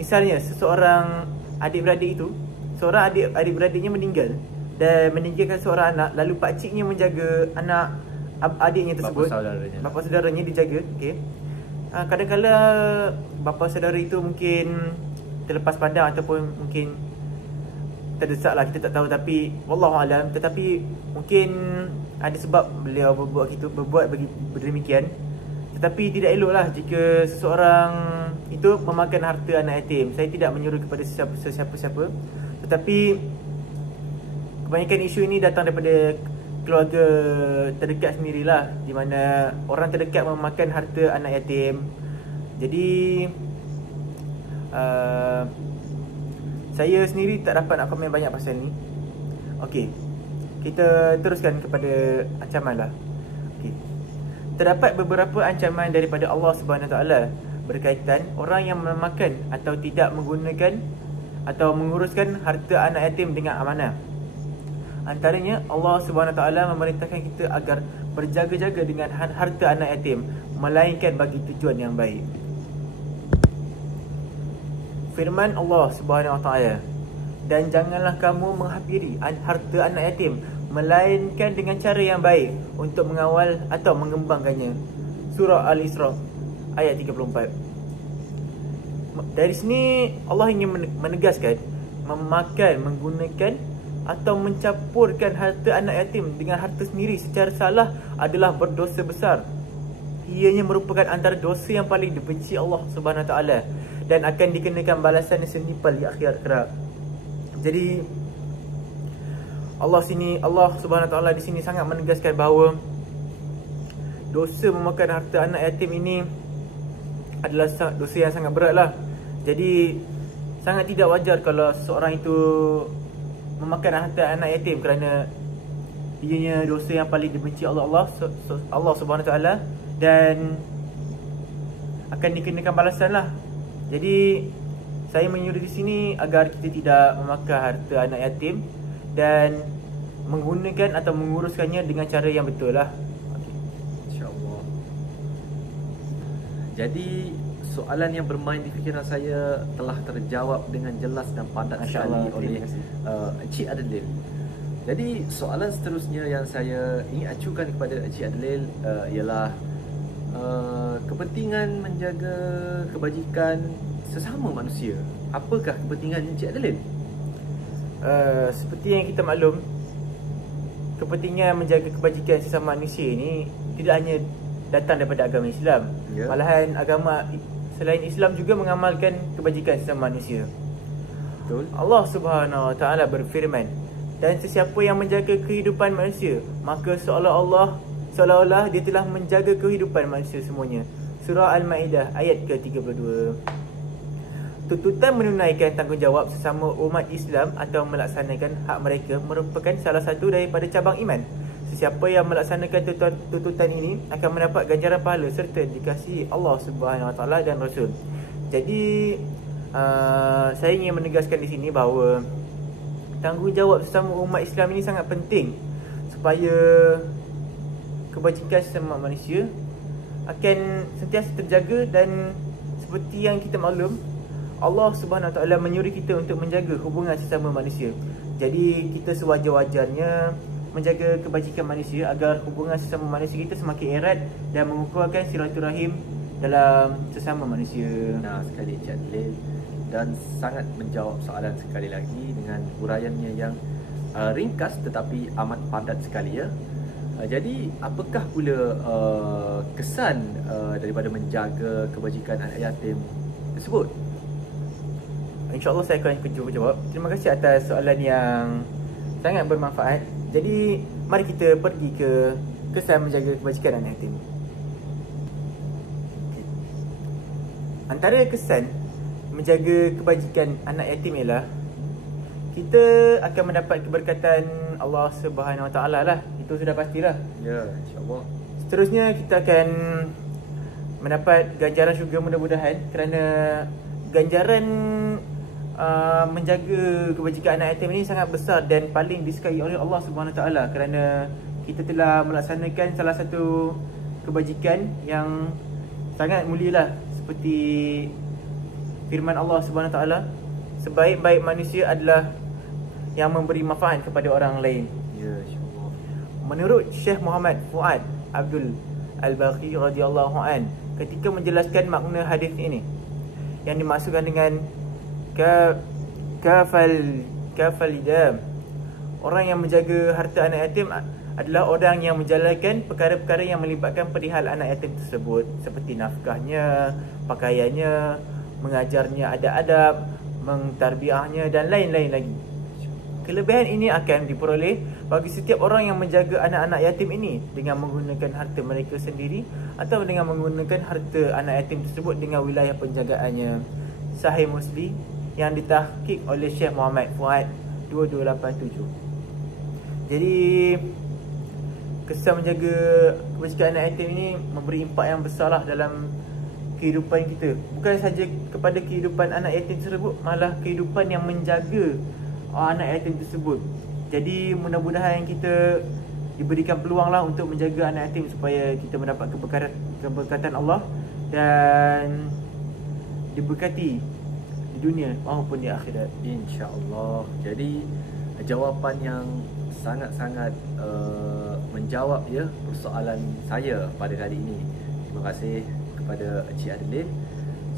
misalnya seseorang adik-beradik itu, seorang adik-beradiknya meninggal dan meninggalkan seorang anak, lalu pakciknya menjaga anak adiknya tersebut, bapa saudaranya dijaga. Okey. Kadang-kala bapa saudara itu mungkin terlepas pandang ataupun mungkin terdesak lah, kita tak tahu, tapi wallahu alam, tetapi mungkin ada sebab beliau berbuat demikian. Tetapi tidak eloklah jika seseorang itu memakan harta anak yatim. Saya tidak menyuruh kepada sesiapa-siapa, tetapi kebanyakan isu ini datang daripada keluarga terdekat sendirilah, di mana orang terdekat memakan harta anak yatim. Jadi saya sendiri tak dapat nak komen banyak pasal ni. Okey, kita teruskan kepada ancaman lah. Okey, terdapat beberapa ancaman daripada Allah Subhanahu Wa Taala berkaitan orang yang memakan atau tidak menggunakan atau menguruskan harta anak yatim dengan amanah. Antaranya, Allah Subhanahu Wa Taala memerintahkan kita agar berjaga-jaga dengan harta anak yatim, melainkan bagi tujuan yang baik. Firman Allah Subhanahu Wa Taala, dan janganlah kamu menghampiri harta anak yatim melainkan dengan cara yang baik untuk mengawal atau mengembangkannya. Surah Al-Isra ayat 34. Dari sini Allah ingin menegaskan memakan, menggunakan atau mencampurkan harta anak yatim dengan harta sendiri secara salah adalah berdosa besar. Ianya merupakan antara dosa yang paling dibenci Allah Subhanahu Wa Taala dan akan dikenakan balasan yang setimpal di akhirat kelak. Jadi Allah Subhanahu Wa Taala di sini sangat menegaskan bahawa dosa memakan harta anak yatim ini adalah dosa yang sangat berat lah. Jadi sangat tidak wajar kalau seorang itu memakan harta anak yatim kerana ianya dosa yang paling dibenci Allah Subhanahu Wa Taala dan akan dikenakan balasan lah. Jadi saya menyuruh di sini agar kita tidak memakan harta anak yatim dan menggunakan atau menguruskannya dengan cara yang betul lah. InsyaAllah. Jadi soalan yang bermain di fikiran saya telah terjawab dengan jelas dan padat sekali oleh Encik Adlil. Jadi soalan seterusnya yang saya ingin acukan kepada Encik Adlil ialah kepentingan menjaga kebajikan sesama manusia. Apakah kepentingan Encik Adlin? Seperti yang kita maklum, kepentingan menjaga kebajikan sesama manusia ini tidak hanya datang daripada agama Islam. Malahan agama selain Islam juga mengamalkan kebajikan sesama manusia. Betul. Allah Subhanahu Wa Taala berfirman, dan sesiapa yang menjaga kehidupan manusia, maka seolah-olah dia telah menjaga kehidupan manusia semuanya. Surah Al-Ma'idah ayat ke-32. Tuntutan menunaikan tanggungjawab sesama umat Islam atau melaksanakan hak mereka merupakan salah satu daripada cabang iman. Sesiapa yang melaksanakan tuntutan ini akan mendapat ganjaran pahala serta dikasihi Allah Subhanahu Wa Taala dan Rasul. Jadi saya ingin menegaskan di sini bahawa tanggungjawab sesama umat Islam ini sangat penting supaya kebajikan sesama manusia akan sentiasa terjaga. Dan seperti yang kita maklum, Allah Subhanahu Wa Taala menyuruh kita untuk menjaga hubungan sesama manusia. Jadi kita sewajar-wajarnya menjaga kebajikan manusia agar hubungan sesama manusia kita semakin erat dan mengukuhkan silaturahim dalam sesama manusia. Nah, sekali Encik Adlin, dan sangat menjawab soalan sekali lagi dengan huraiannya yang ringkas tetapi amat padat sekali ya. Jadi apakah pula kesan daripada menjaga kebajikan anak yatim tersebut? InsyaAllah saya akan cuba jawab. Terima kasih atas soalan yang sangat bermanfaat. Jadi mari kita pergi ke kesan menjaga kebajikan anak yatim. Antara kesan menjaga kebajikan anak yatim ialah kita akan mendapat keberkatan Allah Subhanahu Wa Taala lah. Itu sudah pastilah. Ya, insya-Allah. Seterusnya kita akan mendapat ganjaran syurga mudah-mudahan, kerana ganjaran menjaga kebajikan anak yatim ini sangat besar dan paling disukai oleh Allah Subhanahu Wa Taala, kerana kita telah melaksanakan salah satu kebajikan yang sangat mulia lah, seperti firman Allah Subhanahu Wa Taala, sebaik-baik manusia adalah yang memberi manfaat kepada orang lain. Ya, insya-Allah. Menurut Syekh Muhammad Fuad Abdul Al-Baqi radhiyallahu an, ketika menjelaskan makna hadis ini, yang dimaksudkan dengan kafalidam, orang yang menjaga harta anak yatim adalah orang yang menjalankan perkara-perkara yang melibatkan perihal anak yatim tersebut, seperti nafkahnya, pakaiannya, mengajarnya adab-adab, mentarbiyahnya dan lain-lain lagi. Kelebihan ini akan diperoleh bagi setiap orang yang menjaga anak-anak yatim ini dengan menggunakan harta mereka sendiri atau dengan menggunakan harta anak yatim tersebut dengan wilayah penjagaannya. Sahih Muslim yang ditahqiq oleh Syekh Muhammad Fuad 2287. Jadi kesan menjaga kebajikan anak yatim ini memberi impak yang besarlah dalam kehidupan kita. Bukan saja kepada kehidupan anak yatim tersebut, malah kehidupan yang menjaga anak yatim tersebut. Jadi mudah-mudahan kita diberikan peluanglah untuk menjaga anak yatim supaya kita mendapat keberkatan Allah dan diberkati di dunia maupun di akhirat, insya-Allah. Jadi jawapan yang sangat-sangat menjawab ya persoalan saya pada kali ini. Terima kasih kepada Encik Adlin.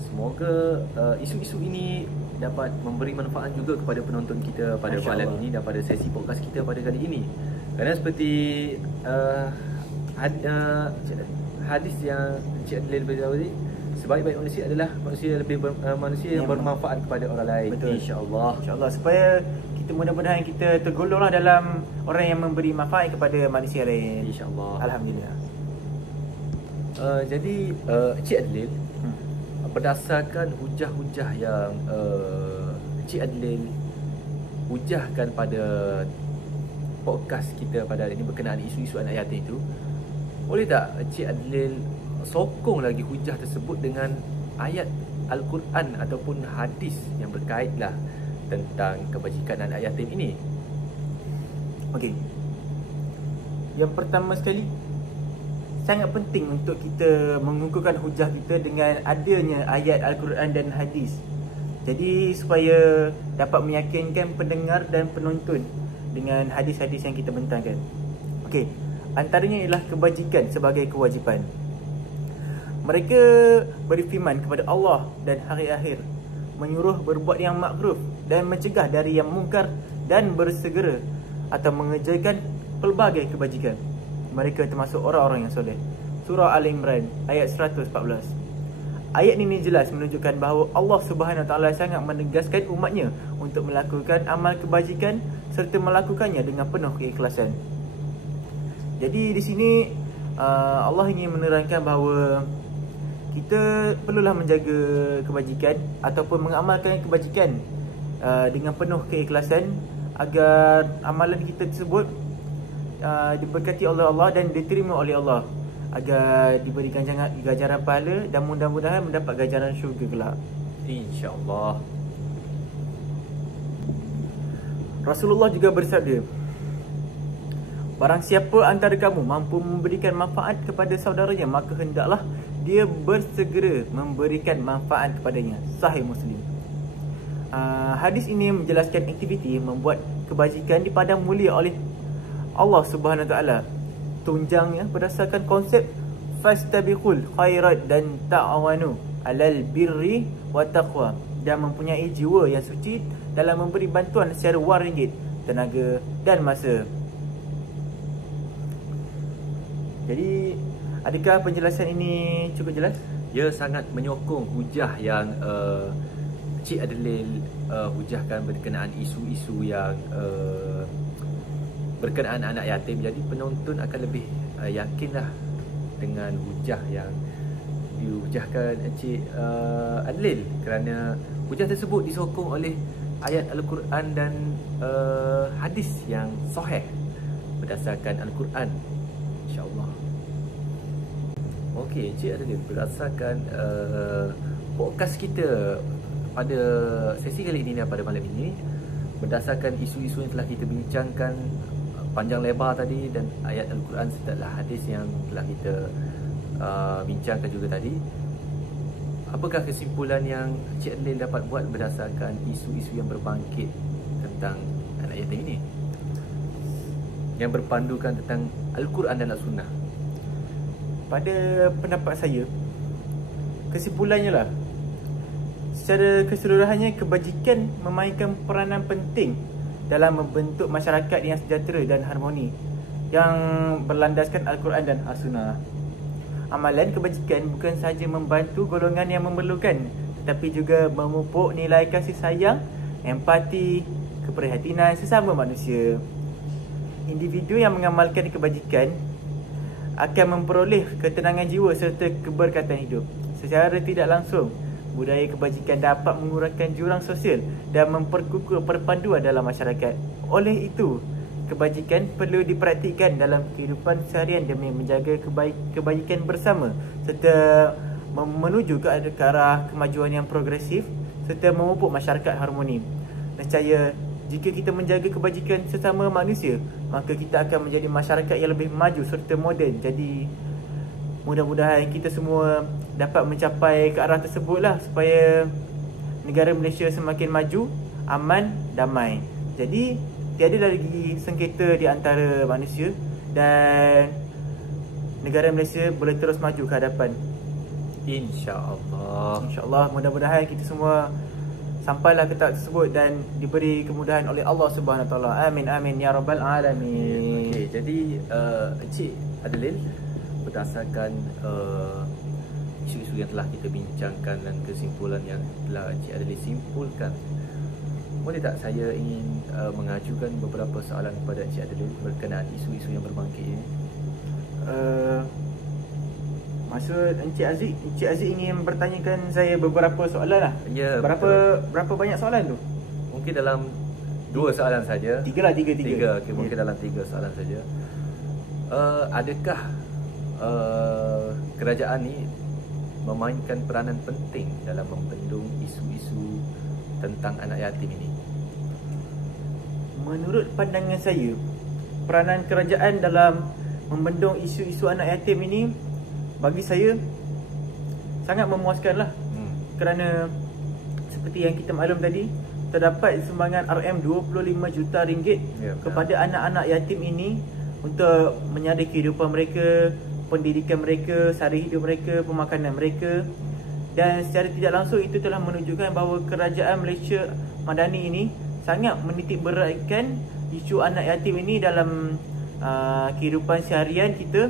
Semoga isu-isu ini dapat memberi manfaat juga kepada penonton kita pada malam ini dan pada sesi podcast kita pada kali ini. Kerana seperti hadis yang Encik Adlin beritahu tadi, sebaik-baik manusia adalah manusia yang bermanfaat kepada orang lain. Betul. Insya-Allah. Insya-Allah, supaya kita mudah-mudahan kita tergolonglah dalam orang yang memberi manfaat kepada manusia lain. Insya-Allah. Alhamdulillah. Jadi Encik Adlin, berdasarkan hujah-hujah yang Encik Adlin hujahkan pada podcast kita pada hari ini berkenaan isu-isu anak yatim itu, boleh tak Encik Adlin sokong lagi hujah tersebut dengan ayat Al-Quran ataupun hadis yang berkaitlah tentang kebajikan anak yatim ini? Okey. Yang pertama sekali, sangat penting untuk kita mengukuhkan hujah kita dengan adanya ayat Al-Quran dan hadis. Jadi supaya dapat meyakinkan pendengar dan penonton dengan hadis-hadis yang kita bentangkan. Okey, antaranya ialah kebajikan sebagai kewajipan. Mereka berfirman kepada Allah dan hari akhir, menyuruh berbuat yang makruf dan mencegah dari yang mungkar dan bersegera atau mengerjakan pelbagai kebajikan. Mereka termasuk orang-orang yang soleh. Surah Al-Imran ayat 114. Ayat ini jelas menunjukkan bahawa Allah Subhanahu Wa Taala sangat menegaskan umatnya untuk melakukan amal kebajikan serta melakukannya dengan penuh keikhlasan. Jadi di sini Allah ingin menerangkan bahawa kita perlulah menjaga kebajikan ataupun mengamalkan kebajikan dengan penuh keikhlasan agar amalan kita tersebut diberkati oleh Allah dan diterima oleh Allah, agar diberikan ganjaran pahala dan mudah-mudahan mendapat ganjaran syurga kelak, InsyaAllah. Rasulullah juga bersabda, barang siapa antara kamu mampu memberikan manfaat kepada saudaranya, maka hendaklah dia bersegera memberikan manfaat kepadanya. Sahih Muslim. Hadis ini menjelaskan aktiviti membuat kebajikan dipandang mulia oleh Allah Subhanahu Wa Taala. Tunjangnya berdasarkan konsep fastabiqul khairat dan ta'awanu alal birri wa taqwa, dan mempunyai jiwa yang suci dalam memberi bantuan secara wang ringgit, tenaga dan masa. Jadi adakah penjelasan ini cukup jelas? Ia sangat menyokong hujah yang Cik Adlil hujahkan berkenaan isu-isu yang berkenaan anak yatim. Jadi penonton akan lebih yakinlah dengan hujah yang dihujahkan Encik Adlil, kerana hujah tersebut disokong oleh ayat Al-Quran dan hadis yang sahih berdasarkan Al-Quran, insya-Allah. Okey Encik Adlil, berdasarkan podcast kita pada sesi kali ini dan pada malam ini, berdasarkan isu-isu yang telah kita bincangkan panjang lebar tadi dan ayat Al-Quran serta hadis yang telah kita bincangkan juga tadi, apakah kesimpulan yang Cik Adlil dapat buat berdasarkan isu-isu yang berbangkit tentang anak yatim ini, yang berpandukan tentang Al-Quran dan As-Sunnah? Pada pendapat saya, kesimpulannya lah, secara keseluruhannya kebajikan memainkan peranan penting dalam membentuk masyarakat yang sejahtera dan harmoni yang berlandaskan Al-Quran dan As-Sunnah. Amalan kebajikan bukan sahaja membantu golongan yang memerlukan, tetapi juga memupuk nilai kasih sayang, empati, keprihatinan sesama manusia. Individu yang mengamalkan kebajikan akan memperoleh ketenangan jiwa serta keberkatan hidup. Secara tidak langsung, budaya kebajikan dapat mengurangkan jurang sosial dan memperkukuh perpaduan dalam masyarakat. Oleh itu, kebajikan perlu dipraktikkan dalam kehidupan seharian demi menjaga kebajikan bersama serta menuju ke arah kemajuan yang progresif serta memupuk masyarakat harmoni. Nescaya jika kita menjaga kebajikan sesama manusia, maka kita akan menjadi masyarakat yang lebih maju serta moden. Jadi mudah-mudahan kita semua dapat mencapai ke arah tersebut lah, supaya negara Malaysia semakin maju, aman, damai. Jadi tiada lagi sengketa di antara manusia dan negara Malaysia boleh terus maju ke hadapan, InsyaAllah. InsyaAllah. Mudah-mudahan kita semua sampailah ke tahap tersebut dan diberi kemudahan oleh Allah Subhanahu Wa Taala. Amin amin ya rabbal alamin. Okey, jadi Encik Adlil, berdasarkan isu-isu yang telah kita bincangkan dan kesimpulan yang telah Encik Adlil simpulkan, boleh tak saya ingin mengajukan beberapa soalan kepada Encik Adlil berkenaan isu-isu yang berbangkit ini? Maksud Encik Aziz ingin bertanyakan saya beberapa soalan lah. Ya, berapa banyak soalan tu? Mungkin dalam 2 soalan saja. Tiga. Okay, mungkin dalam 3 soalan saja. Adakah kerajaan ni memainkan peranan penting dalam membendung isu-isu tentang anak yatim ini? Menurut pandangan saya, peranan kerajaan dalam membendung isu-isu anak yatim ini bagi saya sangat memuaskan lah. Kerana seperti yang kita maklum tadi, terdapat sumbangan RM25 juta kepada anak-anak yatim ini untuk menyara kehidupan mereka, pendidikan mereka, sara hidup mereka, pemakanan mereka. Dan secara tidak langsung itu telah menunjukkan bahawa kerajaan Malaysia Madani ini sangat menitik beratkan isu anak yatim ini dalam kehidupan seharian kita,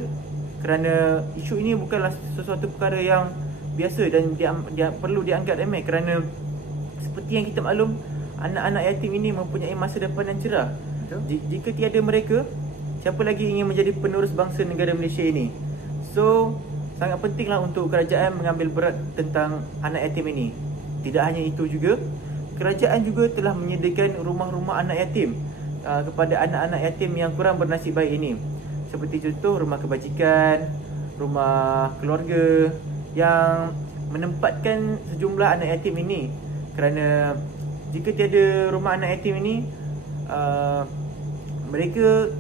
kerana isu ini bukanlah sesuatu perkara yang biasa dan dia perlu dianggap remeh, kerana seperti yang kita maklum, anak-anak yatim ini mempunyai masa depan yang cerah. Jika tiada mereka, siapa lagi ingin menjadi penerus bangsa negara Malaysia ini? So sangat pentinglah untuk kerajaan mengambil berat tentang anak yatim ini. Tidak hanya itu juga, kerajaan juga telah menyediakan rumah-rumah anak yatim kepada anak-anak yatim yang kurang bernasib baik ini. Seperti contoh rumah kebajikan, rumah keluarga yang menempatkan sejumlah anak yatim ini. Kerana jika tiada rumah anak yatim ini, mereka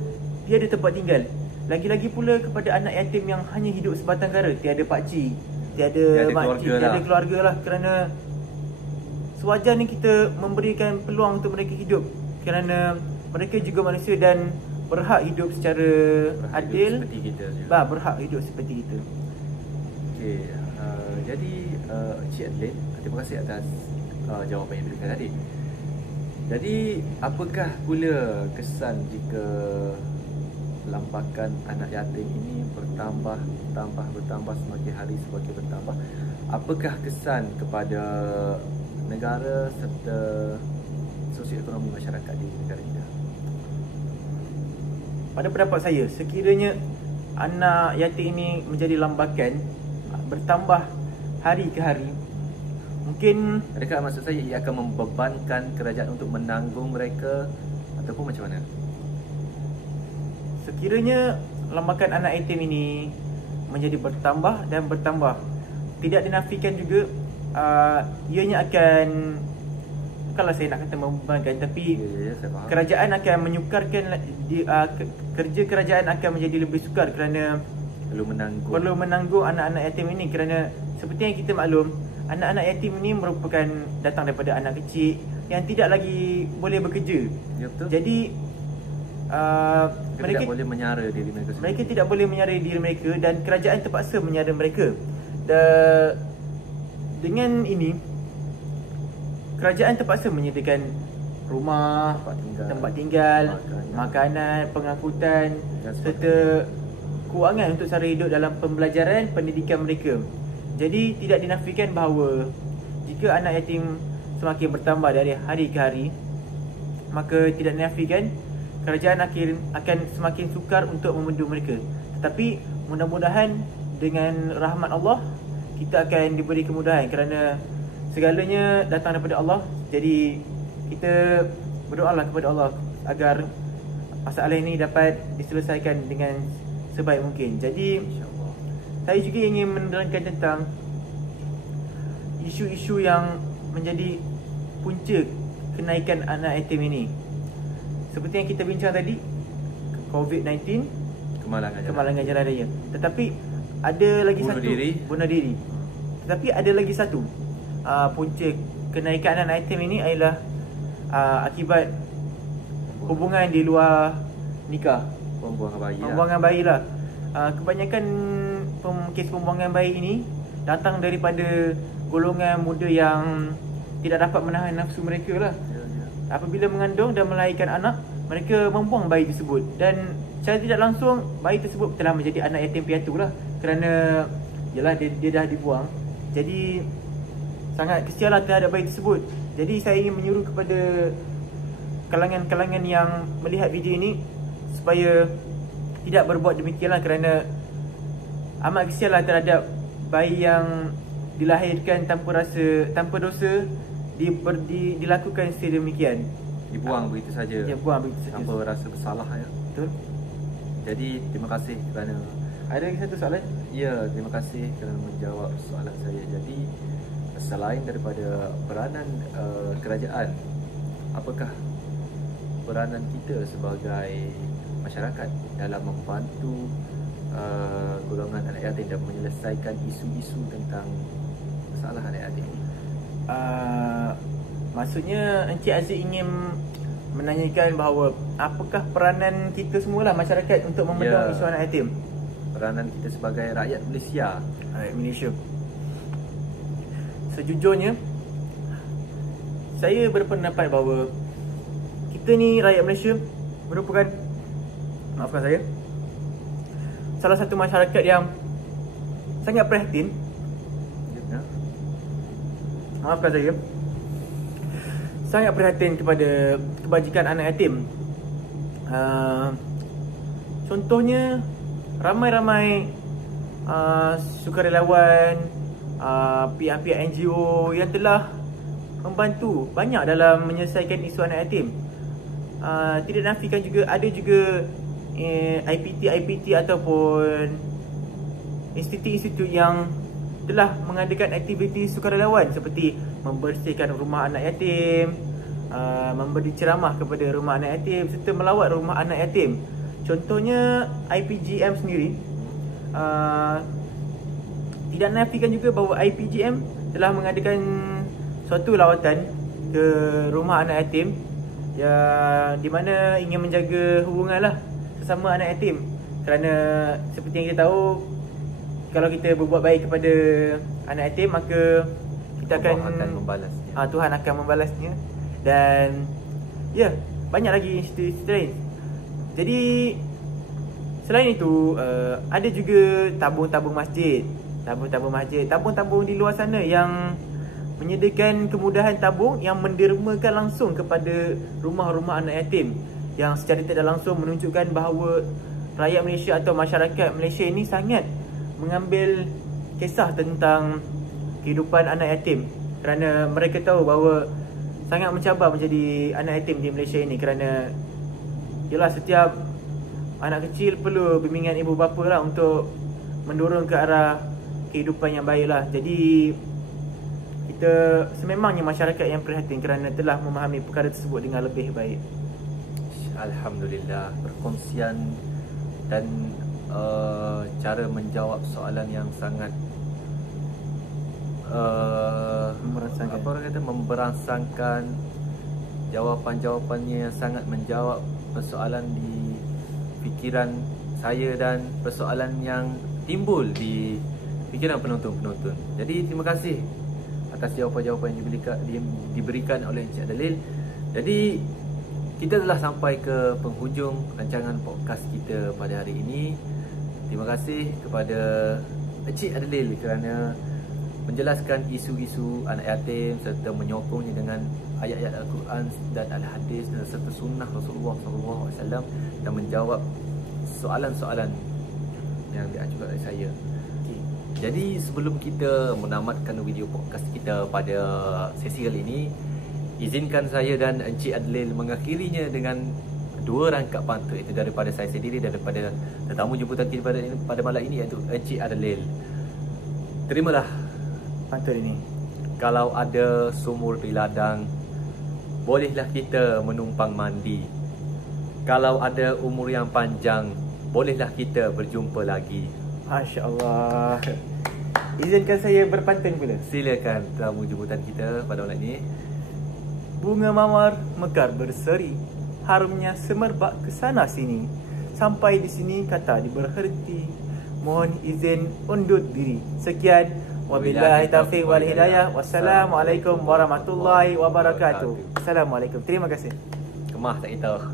tiada tempat tinggal. Lagi-lagi pula kepada anak yatim yang hanya hidup sebatang kara, tiada pakcik, tiada makcik, tiada keluarga lah. Kerana sewajarnya kita memberikan peluang untuk mereka hidup, kerana mereka juga manusia dan berhak hidup secara adil, seperti kita juga. Berhak hidup seperti kita. Okey, jadi Cik Adlin, terima kasih atas jawapan yang diberikan tadi. Jadi apakah pula kesan jika lampakan anak yatim ini bertambah semakin hari semakin bertambah? Apakah kesan kepada negara serta sosioekonomi masyarakat di negara kita? Pada pendapat saya, sekiranya anak yatim ini menjadi lambakan, bertambah hari ke hari, mungkin adakah maksud saya ia akan membebankan kerajaan untuk menanggung mereka ataupun macam mana? Sekiranya lambakan anak yatim ini menjadi bertambah dan bertambah, tidak dinafikan juga ianya akan, bukanlah saya nak kata membebankan, tapi kerajaan akan menyukarkan, kerja kerajaan akan menjadi lebih sukar kerana perlu menanggung anak-anak yatim ini. Kerana seperti yang kita maklum, anak-anak yatim ini merupakan datang daripada anak kecil yang tidak lagi boleh bekerja. Ya, betul. Jadi mereka tidak boleh menyara diri mereka sendiri. Mereka tidak boleh menyara diri mereka dan kerajaan terpaksa menyara mereka. Dengan ini, kerajaan terpaksa menyediakan rumah, tempat tinggal, makanan, pengangkutan serta kewangan untuk sara hidup dalam pembelajaran pendidikan mereka. Jadi tidak dinafikan bahawa jika anak yatim semakin bertambah dari hari ke hari, maka tidak dinafikan kerajaan akan semakin sukar untuk membendung mereka. Tetapi mudah-mudahan dengan rahmat Allah, kita akan diberi kemudahan kerana segalanya datang daripada Allah. Jadi kita berdoalah kepada Allah agar masalah ini dapat diselesaikan dengan sebaik mungkin. Jadi saya juga ingin menerangkan tentang isu-isu yang menjadi punca kenaikan anak yatim ini. Seperti yang kita bincang tadi, COVID-19, kemalangan jalan raya. Tetapi ada lagi bunuh diri. Tetapi ada lagi satu punca kenaikan anak yatim ini adalah akibat hubungan di luar nikah, pembuangan bayi lah. Kebanyakan kes pembuangan bayi ini datang daripada golongan muda yang tidak dapat menahan nafsu mereka lah. Apabila mengandung dan melahirkan anak, mereka membuang bayi tersebut, dan secara tidak langsung bayi tersebut telah menjadi anak yatim piatu lah. Kerana yalah, dia dah dibuang. Jadi sangat kesianlah terhadap bayi tersebut. Jadi saya ingin menyuruh kepada kalangan-kalangan yang melihat video ini supaya tidak berbuat demikianlah, kerana amat kesianlah terhadap bayi yang dilahirkan tanpa dosa, dilakukan sedemikian, dibuang begitu saja, tanpa rasa bersalah ya. Betul. Jadi terima kasih kerana ada lagi satu soalan. Ya, terima kasih kerana menjawab soalan saya. Jadi selain daripada peranan kerajaan, apakah peranan kita sebagai masyarakat dalam membantu golongan anak yatim dan menyelesaikan isu-isu tentang masalah anak yatim? Maksudnya Encik Aziz ingin menanyakan bahawa apakah peranan kita semualah masyarakat untuk memendung isu anak yatim? Peranan kita sebagai rakyat Malaysia. Rakyat Malaysia. sejujurnya saya berpendapat bahawa kita ni rakyat Malaysia merupakan, maafkan saya, salah satu masyarakat yang sangat prihatin. Maafkan saya, sangat prihatin kepada kebajikan anak yatim. Contohnya ramai-ramai sukarelawan, pihak-pihak NGO yang telah membantu banyak dalam menyelesaikan isu anak yatim. Tidak nafikan juga ada juga IPT ataupun institut-institut yang telah mengadakan aktiviti sukarelawan seperti membersihkan rumah anak yatim, memberi ceramah kepada rumah anak yatim serta melawat rumah anak yatim. Contohnya IPGM sendiri, tidak nafikan juga bahawa IPGM telah mengadakan suatu lawatan ke rumah anak yatim di mana ingin menjaga hubunganlah sesama anak yatim. Kerana seperti yang kita tahu, kalau kita berbuat baik kepada anak yatim, maka kita akan membalasnya. Tuhan akan membalasnya. Dan ya, banyak lagi institusi lain. Jadi selain itu, ada juga tabung-tabung masjid, tabung-tabung di luar sana yang menyediakan kemudahan tabung yang mendermakan langsung kepada rumah-rumah anak yatim, yang secara tidak langsung menunjukkan bahawa rakyat Malaysia atau masyarakat Malaysia ini sangat mengambil kisah tentang kehidupan anak yatim, kerana mereka tahu bahawa sangat mencabar menjadi anak yatim di Malaysia ini. Kerana yalah, setiap anak kecil perlu bimbingan ibu bapa lah untuk mendorong ke arah kehidupan yang baik lah. Jadi kita sememangnya masyarakat yang prihatin kerana telah memahami perkara tersebut dengan lebih baik. Alhamdulillah, perkongsian dan cara menjawab soalan yang sangat memberangsangkan, jawapan-jawapannya yang sangat menjawab persoalan di fikiran saya dan persoalan yang timbul di fikiran penonton-penonton. Jadi terima kasih atas jawapan-jawapan yang diberikan oleh Encik Adalil. Jadi kita telah sampai ke penghujung rancangan podcast kita pada hari ini. Terima kasih kepada Encik Adalil kerana menjelaskan isu-isu anak yatim serta menyokongnya dengan ayat-ayat Al-Quran dan Al-Hadis dan serta sunnah Rasulullah SAW dan menjawab soalan-soalan yang diajukan oleh saya. Jadi sebelum kita menamatkan video podcast kita pada sesi kali ini, izinkan saya dan Encik Adalil mengakhirinya dengan dua rangkap pantun, itu daripada saya sendiri dan daripada tetamu jemputan kita pada malam ini, iaitu Encik Adalil. Terimalah pantun ini. Kalau ada sumur di ladang, bolehlah kita menumpang mandi. Kalau ada umur yang panjang, bolehlah kita berjumpa lagi. Masya Allah. Izinkan saya berpantun pula. Silakan tetamu jemputan kita pada malam ini. Bunga mawar mekar berseri, harumnya semerbak ke sana sini. Sampai di sini kata berhenti, mohon izin undur diri. Sekian, wabillahi taufiq wal hidayah. Wassalamualaikum warahmatullahi wabarakatuh. Assalamualaikum. Terima kasih. Kemah tak kita.